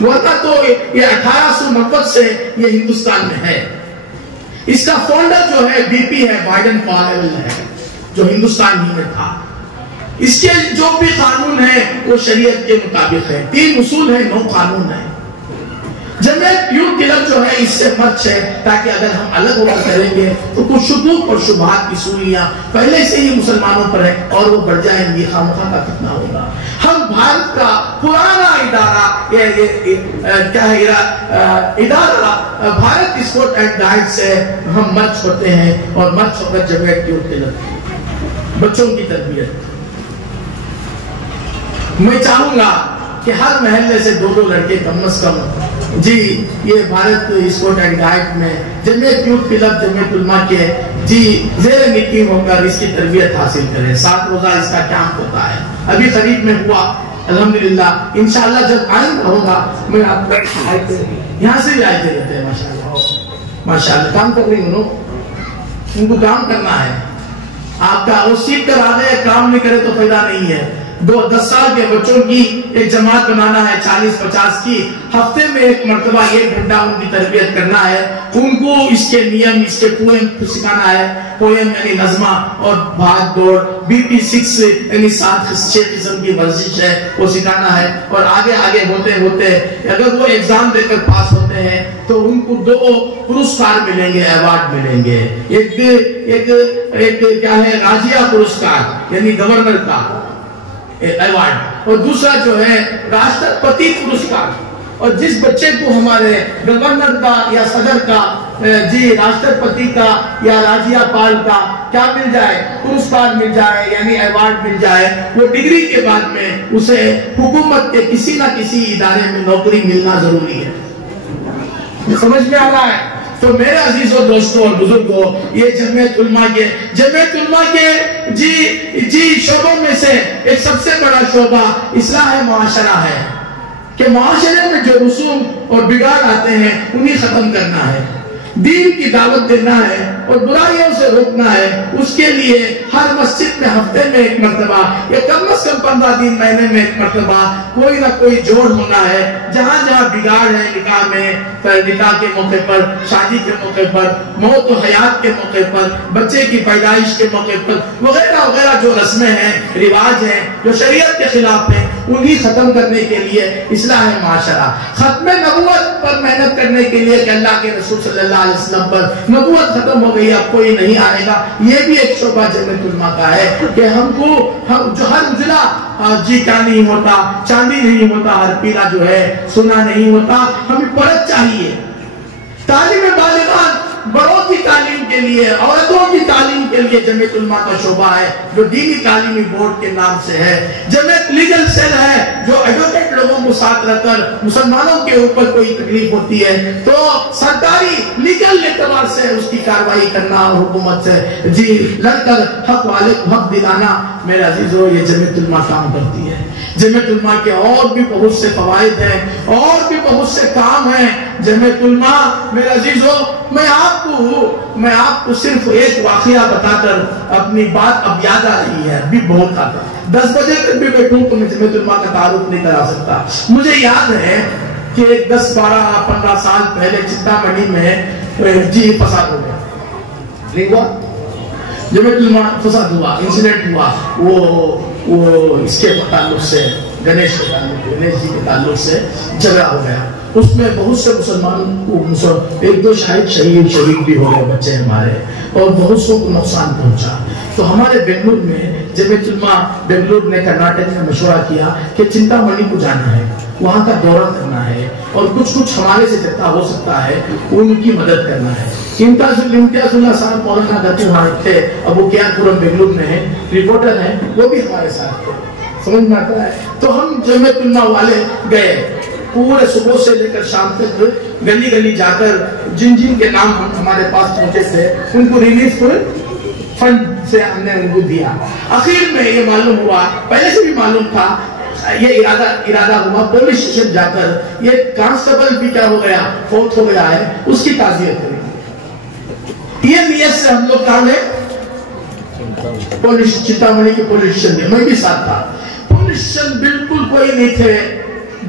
ورنہ تو یہ 1890 سے یہ ہندوستان میں ہے۔ اس کا فاؤنڈر جو ہے BP ہے، بائیڈن پاول ہے، جو ہندوستان ہی میں تھا۔ اس کے جو بھی قانون ہے وہ شریعت کے مطابق ہے، 3 اصول ہیں، 9 قانون ہیں۔ جمعیت یوتھ کلب جو ہے اس سے مرچ ہے تاکہ اگر ہم الگ ہو کر کریں گے تو کچھ شکوک اور شبہات کی سوریاں پہلے سے ہی مسلمانوں پر ہے اور وہ بڑھ جائیں گی، خامخواہ کا فتنہ ہوگا۔ ہم بھارت کا پرانا ادارہ بھارت اسپورٹ اینڈ گائیڈ سے ہم مرچ ہوتے ہیں اور مرچ ہو کر جمعیت یوتھ کلب بچوں کی تربیت۔ میں چاہوں گا کہ ہر محلے سے 2 لڑکے کم از کم یہ بھارت اسپورٹ اینڈ گائیڈ میں جمعیت یوتھ کلب جمعیت علماء کے زیر نگراں ہو کر اس کی تربیت حاصل کریں۔ 7 روزہ اس کا کیمپ ہوتا ہے، ابھی قریب میں ہوا الحمدللہ۔ انشاءاللہ جب آئندہ ہوگا میں آپ کو یہاں سے بھی آئے رہتے ہیں، ماشاءاللہ کام کر رہی ہوں، ان کو کام کرنا ہے۔ آپ کا وہ سیکھ کر آ گئے، کام نہیں کرے تو فائدہ نہیں ہے۔ 10 سال کے بچوں کی ایک جماعت بنانا ہے، 40-50 کی، ہفتے میں 1 مرتبہ 1 گھنٹہ ان کی تربیت کرنا ہے، ان کو اس کے نیم، اس کے پوئم سکھانا ہے۔ پوئم یعنی نظمہ اور بھاگ دوڑ، BP6 یعنی 6 قسم کی ورزش ہے، وہ سکھانا ہے۔ اور آگے ہوتے اگر وہ ایگزام دے کر پاس ہوتے ہیں تو ان کو 2 پرسکار ملیں گے، ایوارڈ ملیں گے۔ ایک کیا ہے، راجیہ پرسکار یعنی گورنر کا ایوارڈ، اور دوسرا جو ہے راشٹرپتی پرسکار۔ اور جس بچے کو ہمارے گورنر کا یا صدر کا راشٹرپتی کا یا راجیہ پال کا کیا مل جائے، پرسکار مل جائے یعنی ایوارڈ مل جائے، وہ ڈگری کے بعد میں اسے حکومت کے کسی نہ کسی ادارے میں نوکری ملنا ضروری ہے۔ سمجھ میں آ رہا ہے؟ تو میرے عزیزوں، دوستوں اور بزرگوں، یہ جمعیت علماء کے شعبوں میں سے ایک سب سے بڑا شعبہ اصلاح معاشرہ ہے کہ معاشرے میں جو رسوم اور بگاڑ آتے ہیں انہیں ختم کرنا ہے، دین کی دعوت دینا ہے اور برائیوں سے روکنا ہے۔ اس کے لیے ہر مسجد میں ہفتے میں ایک مرتبہ یا کم از کم 15 دن مہینے میں ایک مرتبہ کوئی نہ کوئی جوڑ ہونا ہے۔ جہاں جہاں بگاڑ ہے نکاح میں، نکاح کے موقع پر، شادی کے موقع پر، موت و حیات کے موقع پر، بچے کی پیدائش کے موقع پر، وغیرہ وغیرہ جو رسمیں ہیں، رواج ہیں جو شریعت کے خلاف ہیں، انہیں ختم کرنے کے لیے اصلاح معاشرہ، ختم نبوت پر محنت کرنے کے لیے کہ اللہ کے رسول صلی اللہ علیہ وسلم پر نبوت ختم ہو گئی، اب کوئی نہیں آئے گا، یہ بھی ایک شعبہ جمعیت علماء کا ہے کہ ہم کو جو ہر اجلا جیتا نہیں ہوتا، چاندی نہیں ہوتا، ہر پیلا جو ہے سونا نہیں ہوتا، ہمیں پرت چاہیے۔ تعلیم بالغان، بڑوں کی تعلیم کے لیے، عورتوں کی تعلیم کے لیے جمعیت علماء کا شعبہ ہے جو دینی تعلیمی بورڈ کے نام سے ہے۔ جمعیت لیگل سیل ہے جو ایڈوکیٹ لوگوں کو ساتھ رکھ کر مسلمانوں کے اوپر کوئی تکلیف ہوتی ہے تو سرکاری لیگل اعتبار سے اس کی کارروائی کرنا اور حکومت سے جی لڑ کر حق والے کو حق دلانا، میرے عزیزو یہ جمعیت علماء کام کرتی ہے۔ جمعیت علماء کے اور بھی بہت سے فوائد ہیں، اور بھی بہت سے کام ہیں۔ جمعیت علماء میرے عزیزو، میں آپ کو صرف ایک واقعہ بتا کر اپنی بات اب یاد آ رہی ہے، ابھی بہت آتا 10 بجے تک بھی بیٹھوں تو میں جمعیت علماء کا تعارف نہیں کرا سکتا۔ مجھے یاد ہے کہ 10 12 15 سال پہلے چنتامنی میں جی فساد ہو گیا، نہیں ہوا؟ جمعیت علماء فساد ہوا، انسیڈنٹ ہوا، وہ اس کے تعلق سے گنیش جی کے تعلق سے جھگڑا ہو گیا۔ اس میں بہت سے مسلمان کو ایک دو شہید بھی ہو گئے بچے ہمارے، اور بہت سو کو نقصان پہنچا۔ تو ہمارے بنگلور میں جمعیت علماء بنگلور نے کرناٹک میں مشورہ کیا کہ چنتامنی کو جانا ہے، وہاں کا دورہ کرنا ہے اور کچھ ہمارے سے جتنا ہو سکتا ہے ان کی مدد کرنا ہے۔ امتیاز اللہ صاحب مولانا دتی وہاں تھے، ابو کیان پورم بنگلور میں ہیں، رپورٹر ہیں، وہ بھی ہمارے ساتھ تھے، سمجھ میں آتا ہے۔ تو ہم جمعیت علماء والے گئے، پورے صبح سے لے کر شام تک گلی گلی جا کر جن کے نام ہمارے پاس پہنچے تھے ان کو ریلیف فنڈ سے ہم نے ان کو دیا۔ آخر میں یہ معلوم ہوا، پہلے سے بھی معلوم تھا، یہ ارادہ ہوا پولیس اسٹیشن جا کر یہ کانسٹیبل بھی کیا ہو گیا، فوت ہو گیا ہے، اس کی تعزیت کریں گے۔ یہ نیت سے ہم لوگ کہاں گئے؟ چنتامنی کے پولیس اسٹیشن میں بھی ساتھ تھا۔ پولیس اسٹیشن بالکل کوئی نہیں تھے،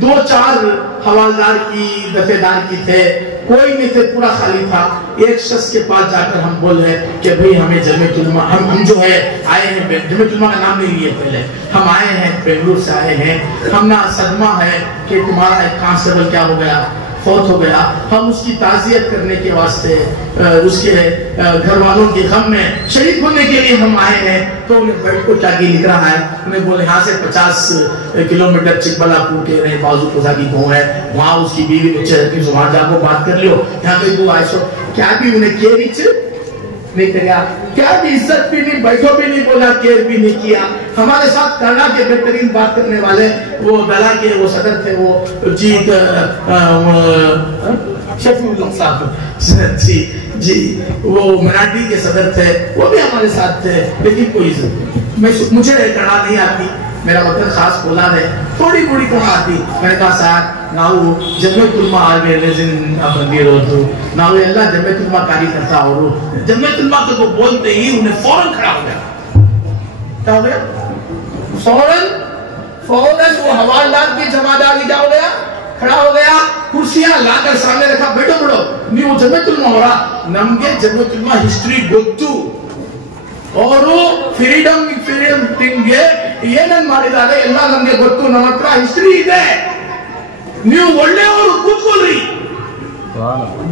2-4 حوالدار کی دفعیدار کی تھے، کوئی نہیں تھے، پورا خالی تھا۔ ایک شخص کے پاس جا کر ہم بول رہے کہ بھئی ہمیں جمعیت علماء، ہم جو ہے آئے ہیں، جمعیت علماء کا نام نہیں لیے پہلے، ہم آئے ہیں بنگلور سے آئے ہیں، ہم نا صدمہ ہے کہ تمہارا ایک کانسٹیبل کیا ہو گیا، فوت ہو گیا، ہم اس کی تعزیت کرنے کے واسطے اس کے گھر والوں کے غم میں شریک ہونے کے لیے ہم آئے ہیں۔ تو انہیں بیٹھ کو کیا لکھ رہا ہے، انہیں بولے یہاں سے 50 کلومیٹر چکبلا پور کے رہے بازو کوزا کی گاؤں ہے، وہاں اس کی بیوی بچے رہتی ہیں، وہاں جا کو بات کر لیو، یہاں کوئی دو آئے سو کیا بھی انہیں کیے نہیں کریا، کیا بھی عزت بھی نہیں، بیٹھو بھی نہیں بولا، کیئر بھی نہیں کیا۔ ہمارے ساتھ کرنا کے بہترین بات کرنے والے وہ دلا کے وہ صدر تھے، وہ شفیع اللہ صاحب جی وہ مراٹھی کے صدر تھے، وہ بھی ہمارے ساتھ تھے، لیکن کوئی عزت نہیں۔ مجھے کرنا نہیں آتی، میرا وطن خاص بولا ہے، تھوڑی بڑی کہاں آتی، میں نے کہا ساتھ ناؤ جمعیت علماء آگے لیزن بندی رو تو ناؤ اللہ جمعیت علماء کاری کرتا ہو رو جمعیت علماء کو بولتے ہی انہیں فوراں کھڑا ہو گیا، کیا ہو گیا؟ فوراں وہ حوالدار کی جمعداری جا ہو گیا، کھڑا ہو گیا، کرسیاں لا کر سامنے رکھا، بیٹھو نہیں وہ جمعیت علماء ہو رہا، نمگے جمعیت علماء ہسٹری گوتو اور فریڈم تنگے یہ نن ಮಾಡಿದ್ದಾರೆ ಎಲ್ಲ ನಮಗೆ ಗೊತ್ತು ನಮ್ಮ ಹತ್ರ ಹಿಸ್ಟರಿ ಇದೆ ನೀವು ಒಳ್ಳೆಯವರು ಕೂತ್ಕೊಳ್ಳಿ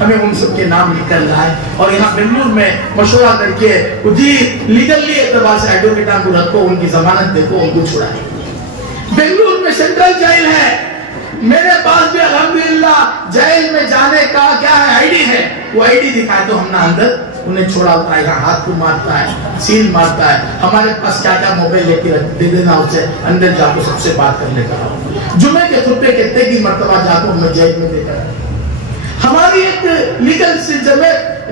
ہمیں ان سب کے نام نکل رہا ہے. اور یہاں بنگلور میں مشورہ کر کے جی لیگلی اعتبار سے ایڈوکیٹان کو رکھو, ان کی ضمانت دیکھو, ان کو چھڑائے. بنگلور میں سینٹرل جیل ہے, میرے پاس بھی الحمدللہ جیل میں جانے کا کیا ہے آئی ڈی ہے, وہ آئی ڈی دکھائے تو ہم نے اندر انہیں چھوڑا ہوتا ہے, یہاں ہاتھ کو مارتا ہے, سیل مارتا ہے. ہمارے پاس کیا کیا موبائل لے کے دے دینا اسے, اندر جا کے سب سے بات کرنے کا. جمعے کے خطبے کتنے کی مرتبہ جا کے ہمیں جیل میں دے کر. ہماری ایک لیگل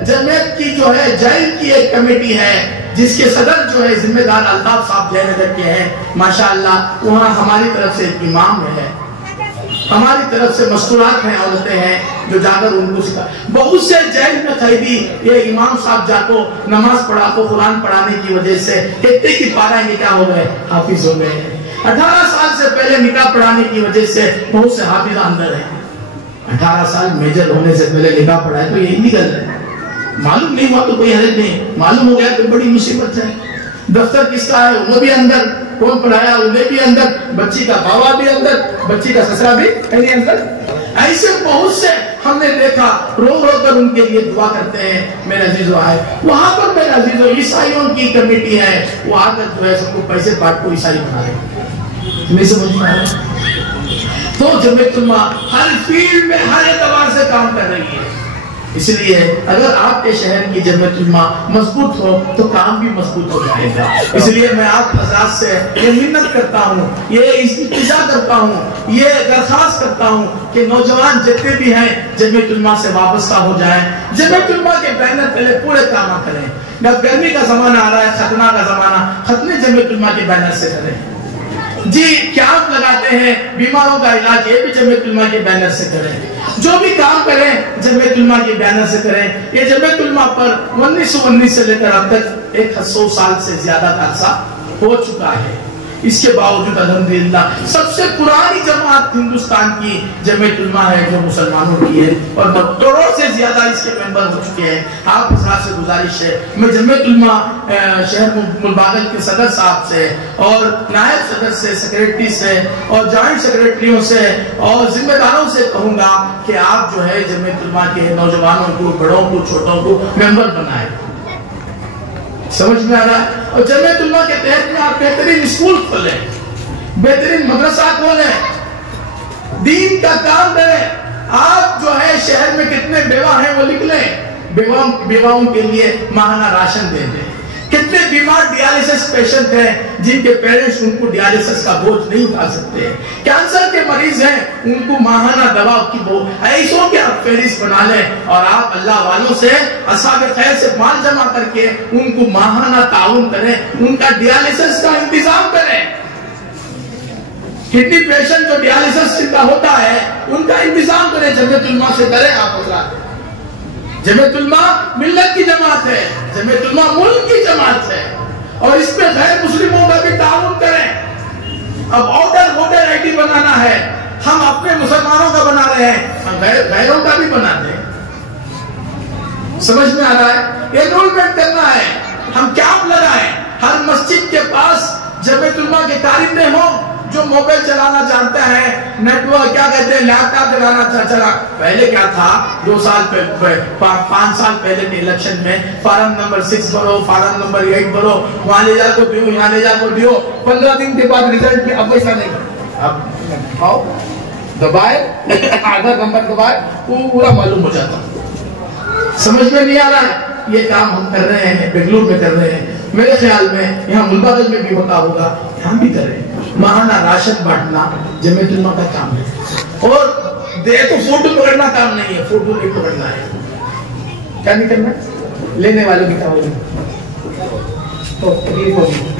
جمعیت کی جو ہے جیل کی ایک کمیٹی ہے جس کے صدر جو ہے ذمہ دار الطاف صاحب جے نگر کے ہیں ماشاءاللہ. وہاں ہماری طرف سے ایک امام ہے, ہماری طرف سے مستورات ہیں, عورتیں ہیں جو جا کر ان کو سکھا. بہت سے جیل میں قیدی یہ امام صاحب جا کو نماز پڑھا کو قرآن پڑھانے کی وجہ سے کتنے کی پارا یہ کیا ہو گئے, حافظ ہو گئے. 18 سال سے پہلے نکاح پڑھانے کی وجہ سے بہت سے حافظ اندر ہیں. 18 سال میجر ہونے سے پہلے نکاح پڑھائے تو یہی نکل رہے. معلوم نہیں ہوا تو کوئی حرج نہیں, معلوم ہو گیا تو بڑی مصیبت ہے. دفتر کس کا ہے وہ بھی اندر, کون پڑھایا انہیں بھی اندر, بچی کا بابا بھی اندر, بچی کا سسرا بھی کہیں اندر. ایسے بہت سے ہم نے دیکھا, رو رو کر ان کے لیے دعا کرتے ہیں. میرے عزیزو آئے وہاں پر, میرے عزیزو عیسائیوں کی کمیٹی ہے, وہ آ کر جو ہے سب کو پیسے بانٹ کو عیسائی بنا رہے. نہیں سمجھ میں آیا؟ تو جمعیت علماء ہر فیلڈ میں ہر اعتبار سے کام کر رہی ہے. اس لیے اگر آپ کے شہر کی جمعیت علماء مضبوط ہو تو کام بھی مضبوط ہو جائے گا. اس لیے میں آپ حضرات سے یہ منت کرتا ہوں, یہ التجا کرتا ہوں, یہ درخواست کرتا ہوں کہ نوجوان جتنے بھی ہیں جمعیت علماء سے وابستہ ہو جائیں. جمعیت علماء کے بینر تلے پورے کام کریں. جب گرمی کا زمانہ آ رہا ہے, ختنہ کا زمانہ, ختنے جمعیت علماء کے بینر سے کریں. جی کیمپ لگاتے ہیں بیماروں کا علاج, یہ بھی جمعیت علماء کے بینر سے کریں. جو بھی کام کریں جمعیت علماء کے بینر سے کریں. یہ جمعیت علماء پر 1919 سے لے کر اب تک 100 سال سے زیادہ کا عرصہ ہو چکا ہے. اس کے باوجود الحمدللہ سب سے پرانی جماعت ہندوستان کی جمعیت علماء ہے جو مسلمانوں کی ہے, اور کروڑوں سے زیادہ اس کے ممبر ہو چکے ہیں. آپ حضرات سے گزارش ہے, میں جمعیت علماء شہر ملباگل کے صدر صاحب سے اور نائب صدر سے, سیکریٹری سے اور جوائنٹ سیکریٹریوں سے اور ذمہ داروں سے کہوں گا کہ آپ جو ہے جمعیت علماء کے نوجوانوں کو, بڑوں کو, چھوٹوں کو ممبر بنائیں. سمجھ میں آ رہا ہے؟ اور جمعیت علماء کے تحت میں آپ بہترین اسکول کھولیں, بہترین مدرسہ کھولیں, دین کا کام کریں. آپ جو ہے شہر میں کتنے بیوہ ہیں وہ لکھ لیں, بیواؤں کے لیے ماہانہ راشن دے دیں. کتنے بیمار ڈیالیسس پیشنٹ ہیں جن کے پیرنٹس ان کو ڈیالیسس کا بوجھ نہیں اٹھا سکتے. کینسر کے مریض ہیں, ان کو ماہانہ دوا کی ایسوں کے آپ فہرست بنا لیں, اور آپ اللہ والوں سے اصحاب خیر سے مال جمع کر کے ان کو ماہانہ تعاون کریں, ان کا ڈیالیسس کا انتظام کریں. کڈنی پیشنٹ جو ڈیالیسس کا ہوتا ہے ان کا انتظام کریں. جمعیت علماء سے کریں آپ حضرات. جمعیت علماء ملت کی جماعت ہے, جمعیت علماء ملک کی جماعت ہے, اور اس میں غیر مسلموں کا بھی تعاون کریں. اب ووٹر آئی ڈی بنانا ہے, ہم اپنے مسلمانوں کا بنا رہے ہیں, ہم غیروں کا بھی بناتے ہیں. سمجھ میں آ رہا ہے؟ انرولمنٹ کرنا ہے. ہم کیمپ لگائیں, ہر مسجد کے پاس جمعیت علماء کے کارندے ہوں جو موبائل چلانا جانتے ہیں, نیٹ ورک کیا کہتے ہیں, لیپ ٹاپ چلانا چلا. پہلے کیا تھا, 2 سال 5 سال پہلے کے الیکشن میں فارم نمبر 6 بھرو, فارم نمبر 8 بھرو, وہاں لے جا کو دیو, یہاں لے جا کو دیو, 15 دن کے بعد ریزلٹ میں. اب ویسا نہیں. اب آؤ دبائے, آدھار نمبر دبائے, پورا معلوم ہو جاتا. سمجھ میں نہیں آ رہا ہے؟ یہ کام ہم کر رہے ہیں, بنگلور میں کر رہے ہیں. میرے خیال میں یہاں ملباگل میں بھی ہوتا ہوگا, ہم بھی کر رہے ہیں. ماہانہ راشن بانٹنا جمعیت علماء کا کام ہے. اور تو فوٹو پکڑنا کام نہیں ہے, فوٹو نہیں پکڑنا ہے. کیا نہیں کرنا, لینے والوں کی کیا ہوگی,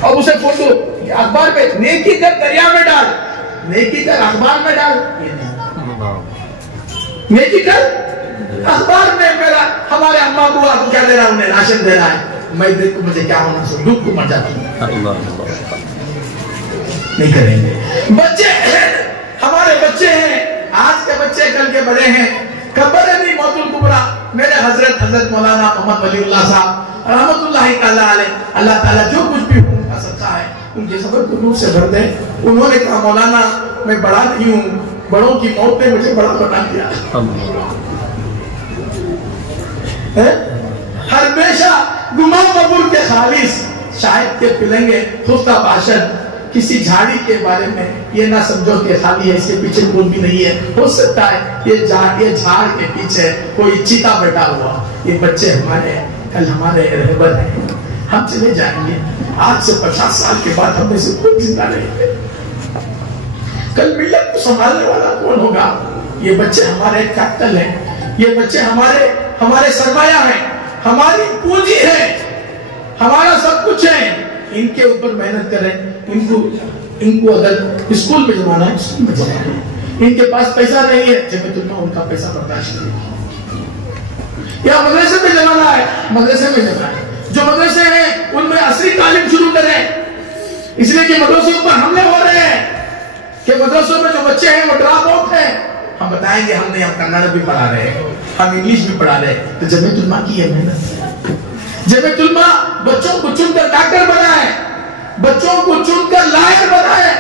اور اسے فوٹو اخبار پہ نیکی کر دریا میں ڈال, نیکی کر اخبار میں ڈال. نیکی کر اخبار میں, میرا ہمارے اماں بوا کو کیا دے رہا, انہیں راشن دے رہا ہے, میں دیکھ کو مجھے کیا ہونا, سو ڈوب کو مر جاتا ہوں. نہیں کریں گے. بچے ہیں, ہمارے بچے ہیں, آج کے بچے کل کے بڑے ہیں. خبر ہے نہیں موت الکبرا, میرے حضرت مولانا محمد ولی اللہ صاحب رحمت اللہ تعالیٰ علیہ, اللہ تعالیٰ جو کچھ بھی ان کا سچا ہے ان کے سبب کو نور سے بھر دیں. انہوں نے کہا مولانا میں بڑا نہیں ہوں, بڑوں کی موت نے مجھے بڑا بنا دیا. ہر پیشہ گما قبول کے خالص شاید کے پلنگے خفتہ باشد کسی جھاڑی کے بارے میں یہ نہ سمجھو کہ خالی ہے اس کے پیچھے کوئی بھی نہیں ہے. ہو سکتا ہے یہ جھاڑ کے پیچھے کوئی چیتا بیٹھا ہوا. یہ بچے ہمارے کل ہمارے رہبر ہیں. ہم چلے جائیں گے. آج سے 50 سال کے بعد ہم میں سے کوئی زندہ نہیں ہے. کل ملت کو سنبھالنے والا کون ہوگا؟ یہ بچے ہمارے کیپٹل ہیں. یہ بچے ہمارے سرمایہ ہیں, ہماری پونجی ہے, ہمارا سب کچھ ہے. ان کے اوپر محنت کریں. ان کو اگر اسکول میں جمانا ہے اسکول میں جمانا ہے. ان کے پاس پیسہ نہیں ہے جب تم ان کا پیسہ برداشت کرے. یا مدرسے میں جمانا ہے مدرسے میں جمانا ہے. جو مدرسے ہیں ان میں عصری تعلیم شروع کریں. اس لیے کہ مدرسوں پر حملے ہو رہے ہیں کہ مدرسوں میں جو بچے ہیں وہ ڈراپ آؤٹ ہیں. ہم بتائیں گے ہم کنڑ بھی پڑھا رہے ہیں, ہم انگلش بھی پڑھا رہے ہیں. تو جمعیت علماء کی یہ محنت, جمعیت علماء بچوں کو چن کر ڈاکٹر بنائے, بچوں کو چن کر لائر بنائے,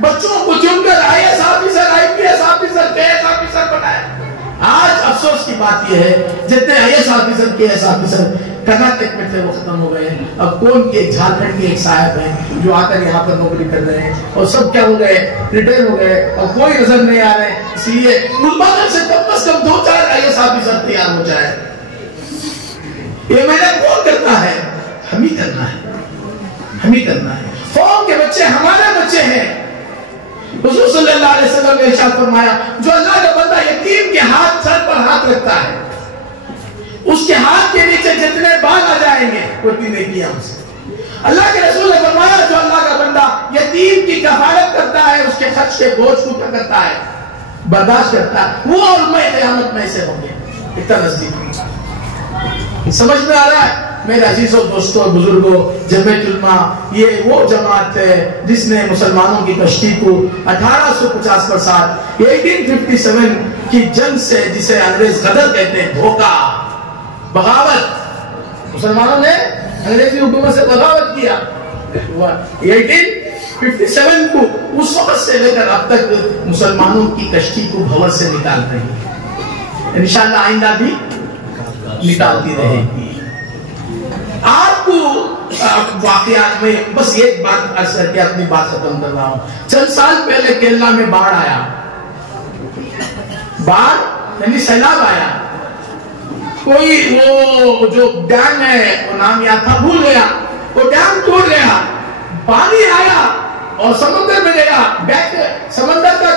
بچوں کو چن کر IAS officer, IPS officer, KS officer بنائے. آج افسوس کی بات یہ ہے جتنے IAS officer, KS officer Karnataka میں تھے وہ ختم ہو گئے. اب کون یہ جھارکھنڈ کے ایک صاحب ہیں جو آ کر یہاں پر نوکری کر رہے ہیں اور سب کیا ہو گئے, ریٹائر ہو گئے اور کوئی نظر نہیں آ رہے. اس لیے ملباغل سے کم از کم 2-4 IAS آفیسر تیار ہو جائے. یہ محنت کون کرتا ہے؟ ہم ہی کرنا ہے, ہم ہی کرنا ہے. قوم کے بچے ہمارے بچے ہیں. حضور صلی اللہ علیہ وسلم نے ارشاد فرمایا جو اللہ کا بندہ یتیم کے ہاتھ سر پر ہاتھ رکھتا ہے اس کے ہاتھ کے نیچے جتنے بال آ جائیں گے اتنی نیکی ہم سے. اللہ کے رسول نے فرمایا جو اللہ کا بندہ یتیم کی کفالت کرتا ہے اس کے خرچ کے بوجھ کو کیا کرتا ہے, برداشت کرتا ہے, وہ اور میں قیامت میں سے ہوں گے. اتنا نزدیک سمجھ میں آ رہا ہے میرے عزیزوں, دوستوں, بزرگوں. جمعیت علماء یہ وہ جماعت ہے جس نے مسلمانوں کی کشتی کو 1850 پر ساتھ 1857 کی جنگ سے, جسے انگریز غدر کہتے ہیں, دھوکہ, بغاوت, مسلمانوں نے انگریزی حکومت سے بغاوت کیا. 1857 کو اس وقت سے لے کر اب تک مسلمانوں کی کشتی کو بھور سے نکال رہی ہے. انشاءاللہ آئندہ بھی نکالتی رہے گی. آپ کو واقعات میں بس ایک بات عرض کر کے اپنی بات ختم کر رہا ہوں. چند سال پہلے کیرلا میں باڑھ آیا, باڑھ یعنی سیلاب آیا. کوئی وہ جو ڈیم ہے وہ نام یاد تھا بھول گیا, وہ ڈیم ٹوٹ گیا, پانی آیا اور سمندر میں گیا. سمندر کا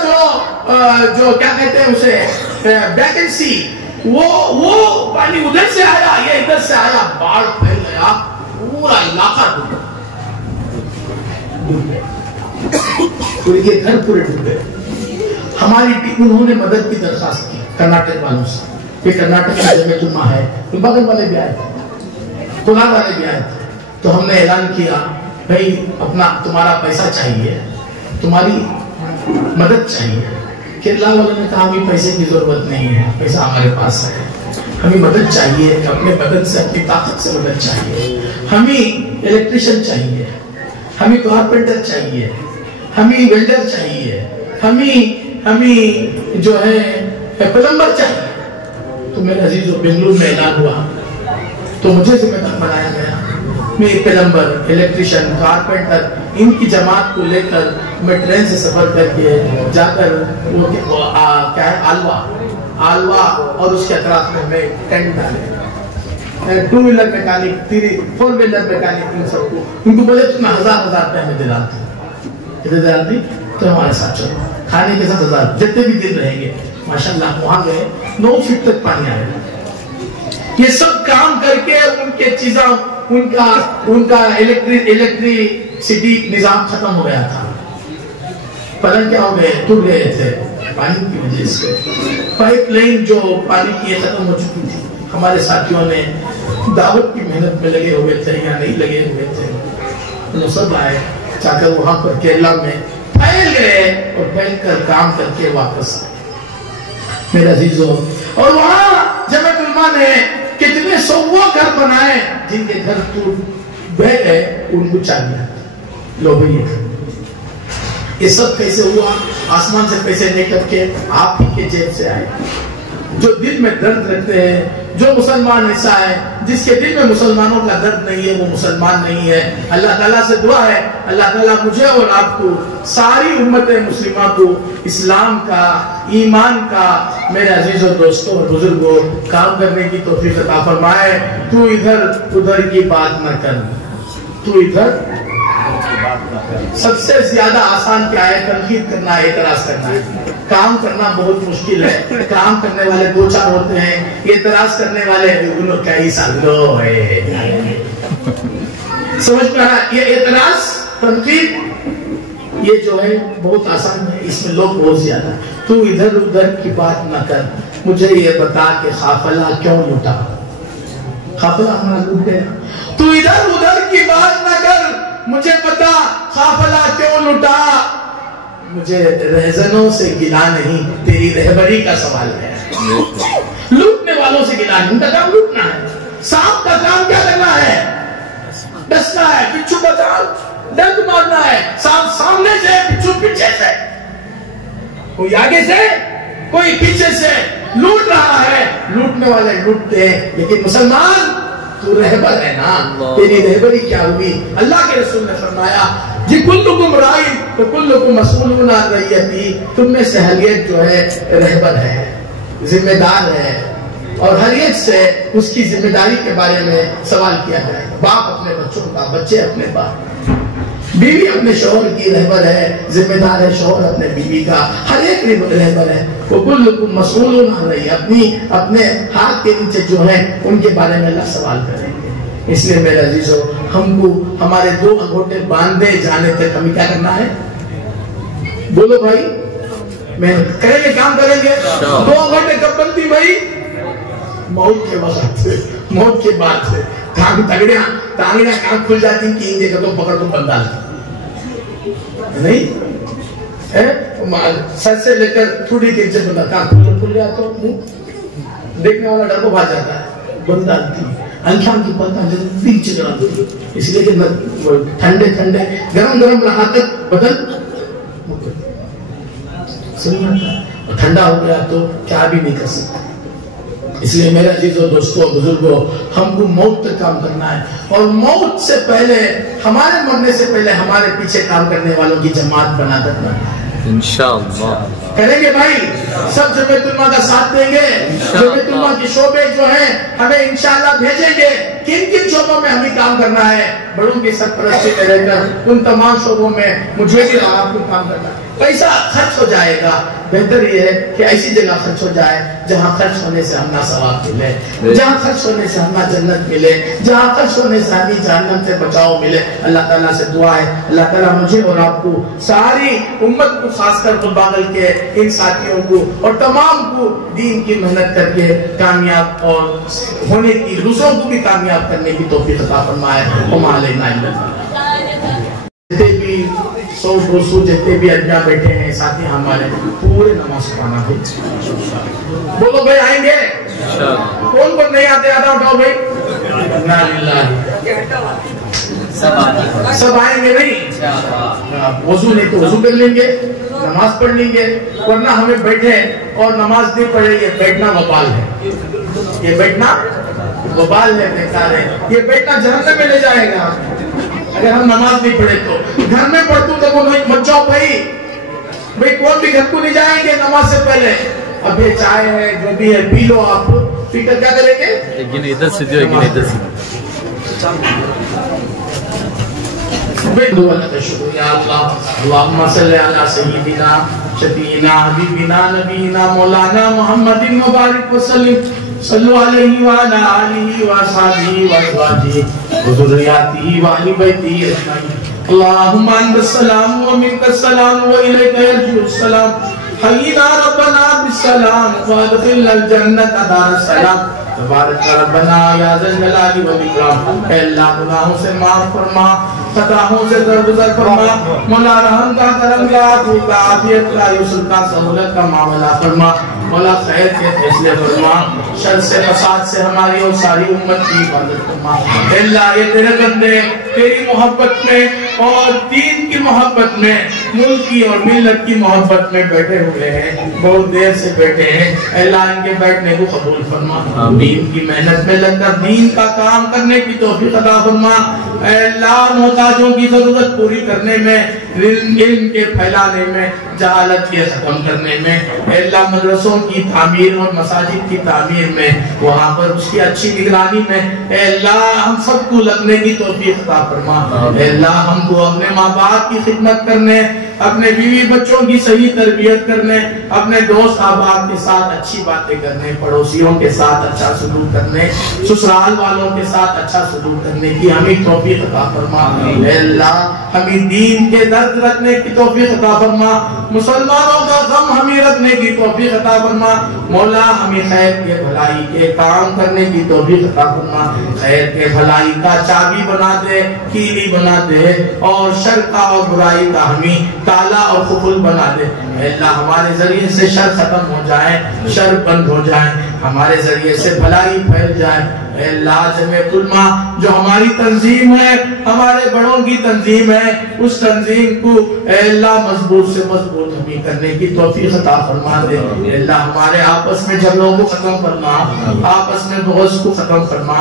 جو کیا کہتے ہیں اسے, بیک اینڈ سی, وہ پانی ادھر سے آیا, یہ ادھر سے آیا, باڑھ پھیل گیا, پورا علاقہ ڈوب گیا, یہ گھر پورے ڈوب گئے. ہماری انہوں نے مدد کی درخواست کی کرناٹک والوں سے. یہ کرناٹک میں جمعیت علماء ہے, بغل والے بھی آئے تھے, کولار والے بھی آئے تھے. تو ہم نے اعلان کیا بھائی اپنا تمہارا پیسہ چاہیے, تمہاری مدد چاہیے. کیرلا والوں نے کہا ہمیں پیسے کی ضرورت نہیں ہے, پیسہ ہمارے پاس ہے, ہمیں مدد چاہیے, اپنے بدن سے اپنی طاقت سے مدد چاہیے. ہمیں الیکٹریشین چاہیے, ہمیں کارپینٹر چاہیے, ہمیں ویلڈر چاہیے, ہمیں جو ہے پلمبر چاہیے. تو میرے عزیزو بنگلور میں اعلان ہوا تو مجھے ذمہ دار بنایا گیا. میں پلمبر, الیکٹریشین, کارپینٹر, ان کی جماعت کو لے کر میں ٹرین سے سفر کر کے جا کر وہ کیا ہے آلوا اور اس کے اطراف میں ٹینٹ ڈالے. 2 ویلر میکینک, 4 ویلر میکینک, ان سب کو ان کو بولے تم 1000 روپے ہمیں دلاتی, کتنے دلاتی تو ہمارے ساتھ چلو, کھانے کے ساتھ 1000 جتنے بھی دن رہیں گے. ماشاءاللہ وہاں گئے 9 فٹ تک پانی آیا. یہ سب کام کر کے ان کے چیزاں, ان کا الیکٹریسٹی نظام ختم ہو گیا تھا. پلنگ کیا ہو گئے, ٹوٹ گئے تھے پانی کی وجہ سے. پائپ لائن جو پانی کی ختم ہو چکی تھی. ہمارے ساتھیوں نے دعوت کی محنت میں لگے ہوئے تھے یا نہیں لگے ہوئے تھے, انہوں سب آئے جا کر وہاں پر کیرلا میں پھیل گئے اور پھیل کر کام کر کے واپس آئے. میرے عزیزوں, اور وہاں جمعیت علماء نے کتنے 100 گھر بنائے جن کے گھر ٹوٹ بہ گئے, ان کو چاہیے لو بھائی. یہ سب کیسے ہوا؟ آسمان سے پیسے نہیں کر کے آپ ہی کے جیب سے آئے. جو دل میں درد رکھتے ہیں، جو مسلمان ایسا ہے جس کے دل میں مسلمانوں کا درد نہیں ہے، وہ مسلمان نہیں ہے۔ اللہ تعالیٰ سے دعا ہے اللہ تعالیٰ مجھے اور آپ کو، ساری امت مسلمہ کو اسلام کا، ایمان کا، میرے عزیزوں دوستوں اور بزرگوں، کام کرنے کی توفیق عطا فرمائے۔ تو ادھر ادھر کی بات نہ کر، تو ادھر سب سے زیادہ آسان کیا ہے؟ تنقید کرنا، اعتراض کرنا ہے۔ کام کرنا بہت مشکل ہے، کام کرنے والے دو چار ہوتے ہیں، اعتراض کرنے والے انہوں کئی سالوں ہے۔ سمجھ میں آیا؟ یہ اعتراض، تنقید، یہ جو ہے بہت آسان ہے، اس میں لوگ بہت زیادہ۔ تو ادھر ادھر کی بات نہ کر، مجھے یہ بتا کہ قافلہ کیوں لوٹا؟ قافلہ ہمارا لوٹ گیا۔ تو ادھر ادھر کی بات نہ کر، مجھے پتا قافلہ کیوں لوٹا۔ مجھے رہزنوں سے گلا نہیں، تیری رہبری کا سوال ہے۔ لوٹنے والوں سے گلا نہیں، ان کا کام لوٹنا ہے۔ سانپ کا کام کیا کرنا ہے؟ ڈسنا ہے۔ بچھو کا کام ڈنک مارنا ہے۔ سانپ سامنے سے، بچھو پیچھے سے، کوئی آگے سے کوئی پیچھے سے لوٹ رہا ہے۔ لوٹنے والے لوٹتے ہیں، لیکن مسلمان تو رہبر ہے نا، تیری رہبری کیا ہوئی؟ اللہ کے رسول نے فرمایا جی کلکم رائی تو کلکم مسئولون عن رعیتی، تم میں سے ہر ایک جو ہے رہبر ہے، ذمہ دار ہے، اور ہر ایک سے اس کی ذمہ داری کے بارے میں سوال کیا جائے گا۔ باپ اپنے بچوں کا، بچے اپنے باپ، بیوی اپنے شوہر کی رہبر ہے، ذمہ دار ہے شوہر اپنے بیوی کا، ہر ایک رہبر ہے۔ وَكُلُّكُمْ مَسْئُولٌ عَنْ رَعِيَّتِهِ، اپنے ہاتھ کے نیچے جو ہیں ان کے بارے میں اللہ سوال کریں گے۔ اس لیے میرے عزیزو، ہم کو ہمارے دو انگوٹے باندھے جانے تک ہمیں کیا کرنا ہے؟ بولو بھائی، میں کریں گے، کام کریں گے۔ دو انگوٹے کب بنتی بھائی؟ موت کے وقت، موت کے بعد سے۔ تانگڑیاں کام کھل جاتی ہیں کہ دیکھا تو پکڑ کو بندہ نہیں، سر سے لے کر تھوڑی دیر سے بندہ کام کھل جاتا ہوں، دیکھنے والا ڈر کو بھاگ جاتا ہے، بندہ انکھیاں کی بندہ جلدی چلا دو، اس لیے کہ ٹھنڈے ٹھنڈے گرم گرم رہا تک بدن ٹھنڈا ہو گیا تو کیا بھی نہیں کر سکتا۔ اس لیے میرے عزیزوں دوستوں بزرگوں، ہم کو موت تک کام کرنا ہے، اور موت سے پہلے، ہمارے مرنے سے پہلے ہمارے پیچھے کام کرنے والوں کی جماعت بنا کرنا ہے۔ انشاءاللہ کریں گے بھائی، سب جمعیت علماء کا ساتھ دیں گے۔ جمعیت علماء کی شعبے جو ہیں ہمیں انشاءاللہ بھیجیں گے، کن کن شعبوں میں ہمیں کام کرنا ہے، بڑوں کی سرپرستی میں رہ کر ان تمام شعبوں میں مجھے بھی آپ کو کام کرنا ہے۔ پیسہ خرچ ہو جائے گا، بہتر یہ ہے کہ ایسی جگہ خرچ ہو جائے جہاں خرچ ہونے سے ہمیں ثواب ملے، جہاں خرچ ہونے سے ہمیں جنت ملے، جہاں خرچ ہونے سے ہمیں جہنم سے بچاؤ ملے۔ اللہ تعالیٰ سے دعا ہے اللہ تعالیٰ مجھے اور آپ کو، ساری امت کو، خاص کر باغل کے ان ساتھیوں کو اور تمام کو دین کی محنت کر کے کامیاب اور ہونے کی، دوسروں کو بھی کامیاب کرنے کی توفیق عطا فرمائے۔ وما علینا الا البلاغ۔ جتنے بھی 100-200 جتنے بھی اجزا بیٹھے ہیں ساتھی ہمارے، پورے نماز پڑھنا ہے۔ بولو بھائی آئیں گے؟ کون کون نہیں آتے؟ آدھا اٹھاؤ بھائی۔ سب آئیں گے نہیں؟ وضو نہیں تو وضو کر لیں گے، نماز پڑھ لیں گے، ورنہ ہمیں بیٹھے اور نماز نہیں پڑھے، یہ بیٹھنا وبال ہے، یہ بیٹھنا وبال ہے، بیکار ہے، یہ بیٹھنا جہنم میں لے جائے گا اگر ہم نماز نہیں پڑھے تو۔ گھر میں پڑھتوں تو وہ مت جاؤ بھائی، کون بھی گھر کو نہیں جائیں گے نماز سے پہلے۔ اب یہ چائے ہے جو بھی ہے پی لو، آپ پی کر کیا کریں گے؟ لیکن ادھر سے جو ہے ادھر سے یا اللہ اللہم صلی علی سیدنا شفیعنا حبیبنا نبینا مولانا محمد مبارک وسلم، صلو علیہ وعلی آلہ وصحبہ وازواجہ وذریاتہ وآل بیتہ اجمعین۔ اللہم انت السلام ومنک السلام وإلیک یرجع السلام، حینا ربنا بالسلام وادخلنا الجنت دار السلام، تبارک ربنا یا ذا الجلال والاکرام۔ اے اللہ گناہوں سے معاف فرما، خطاؤں سے درگزر فرما، مولا رحم کا، کرم کا، عفو کا، عافیت کا، یسر کا، سہولت کا معاملہ فرما، مولا خیر کے فیصلے فرما، شر سے فساد سے ہماری اور ساری امت کی حفاظت فرما۔ اے اللہ یہ تیرے بندے تیری محبت میں اور دین کی محبت میں، ملک کی اور ملت کی محبت میں بیٹھے ہوئے ہیں، بہت دیر سے بیٹھے ہیں، اللہ ان کے بیٹھنے کو قبول فرما، دین کی محنت میں لگ کر دین کا کام کرنے کی توفیق عطا فرما، اے اللہ محتاجوں کی ضرورت پوری کرنے میں، علم کے پھیلانے میں، جہالت کے ختم کرنے میں، اے اللہ مدرسوں کی تعمیر اور مساجد کی تعمیر میں، وہاں پر اس کی اچھی نگرانی میں، اے اللہ ہم سب کو لگنے کی توفیق عطا فرما، اے اللہ ہم کو اپنے ماں باپ کی خدمت کرنے، اپنے بیوی بچوں کی صحیح تربیت کرنے، اپنے دوست احباب کے ساتھ اچھی باتیں کرنے، پڑوسیوں کے ساتھ اچھا سلوک کرنے، سسرال والوں کے ساتھ اچھا سلوک کرنے کی ہمیں توفیق عطا فرما، اے اللہ ہمیں دین کے درد رکھنے کی توفیق عطا فرما، مسلمانوں کا غم ہمیں رکھنے کی توفیق عطا فرما، مولا ہمیں خیر کے بھلائی کے کام کرنے کی توفیق عطا فرما، خیر کے بھلائی کا چابی بنا دے، کیلی بنا دے، اور شر کا اور برائی کا ہمیں تالا اور قفل بنا دے، اے اللہ ہمارے ذریعے سے شر ختم ہو جائے، شر بند ہو جائے، ہمارے ذریعے سے بھلائی پھیل جائے، اے اللہ جمع علماء جو ہماری تنظیم ہے، ہمارے بڑوں کی تنظیم ہے، اس تنظیم کو اے اللہ مضبوط سے مضبوط ہمیں کرنے کی توفیق عطا فرما دے، اے اللہ ہمارے آپس میں جھگڑوں کو ختم فرما، آپس میں بغض کو ختم فرما،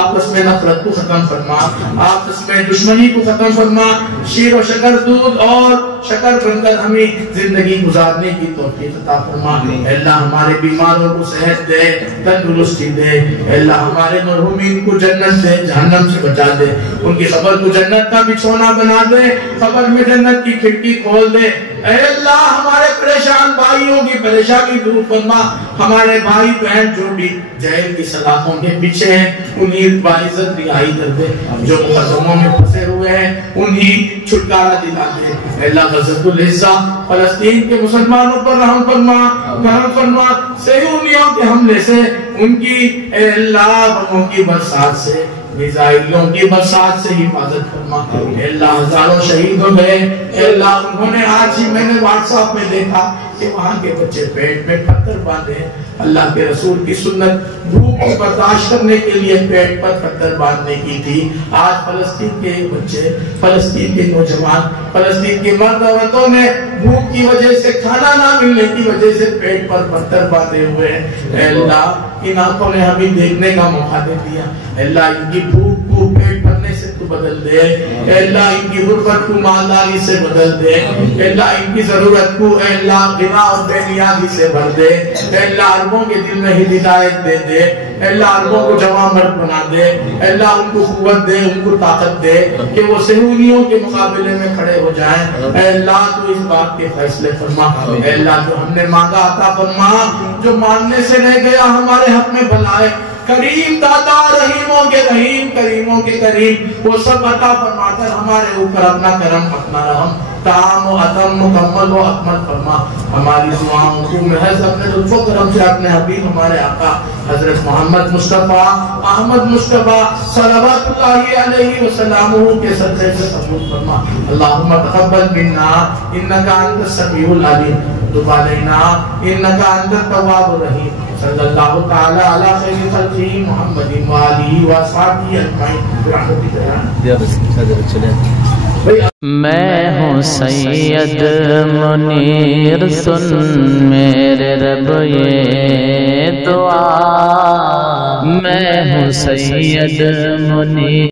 آپس میں نفرت کو ختم فرما، آپس میں دشمنی کو ختم فرما، شیر و شکر دودھ اور شکر بن کر ہمیں زندگی گزارنے کی توفیق عطا فرما، اے اللہ ہمارے بیماروں کو صحت دے، تندرستی دے، اے اللہ ہمارے مرحومین کو جنت دے، جہنم سے بچا دے، ان کی قبر کو جنت کا بچھونا بنا دے، قبر میں جنت کی کھڑکی کھول دے، اے اللہ ہمارے پریشان بھائیوں کی پریشانی دور فرما، ہمارے بھائی بہن جو بھی جیل کی سلاخوں کے پیچھے ہیں انہیں باعزت رہائی کر دے، جو مقدموں میں پھنسے ہوئے ہیں انہیں چھٹکارا دلا دے، اے اللہ غزوۃ العزہ فلسطین کے مسلمانوں پر رحم فرما، کرم فرما، صہیونیوں کے حملے سے ان کی اے اللہ بموں کی برسات سے، میزائلوں کی برسات سے حفاظت فرما، اے اللہ ہزاروں شہید ہو گئے، اے اللہ انہوں نے آج ہی میں نے واٹس ایپ میں دیکھا کہ وہاں کے بچے پیٹ میں پتھر باندھے، اللہ کے رسول کی سنت بھوک کو برداشت کرنے کے لیے پیٹ پر پتھر باندھنے کی تھی، آج فلسطین کے بچے، فلسطین کے نوجوان، فلسطین کی مرد عورتوں نے بھوک کی وجہ سے، کھانا نہ ملنے کی وجہ سے پیٹ پر پتھر باندھے ہوئے ہیں، اے اللہ ان آنکھوں نے ہمیں دیکھنے کا موقع دے دیا، اے اللہ ان کی بھوک کو پیٹ بھرنے سے تو بدل دے، اے اللہ ان کی غربت کو مالداری سے بدل دے، اے اللہ ان کی ضرورت کو اے اللہ غنا اور بے نیازی سے بھر دے، اے اللہ عربوں کے دل میں ہدایت دے دے، اے اللہ عربوں کو جوان مرد بنا دے، اے اللہ ان کو قوت دے، ان کو طاقت دے کہ وہ صہیونیوں کے مقابلے میں کھڑے ہو جائیں، اے اللہ تو اس بات کے فیصلے فرما، اے اللہ جو ہم نے مانگا عطا فرما، جو ماننے سے رہ گیا ہمارے حق میں بھلائے، کریم داتا رحیموں کے رحیم، کریموں کے کریم، وہ سب عطا فرما کر ہمارے اوپر اپنا کرم، اپنا رحم تام و اتم مکمل و اکمل فرما، ہماری دعاؤں کو محض اپنے لطف و کرم سے اپنے حبیب ہمارے آقا حضرت محمد مصطفیٰ احمد مصطفیٰ صلوات اللہ علیہ وسلم کے صدقے سے قبول فرما، اللہم تقبل منا انکا انت السمیع العلیم، تب علینا انکا انت التواب الرحیم، صلی اللہ تعالی علی خیر خلقہ محمد وآلہ وصحبہ اجمعین برحمتک یا میں ہوں سید منیر، سن میرے رب یہ دعا، میں ہوں سید منیر۔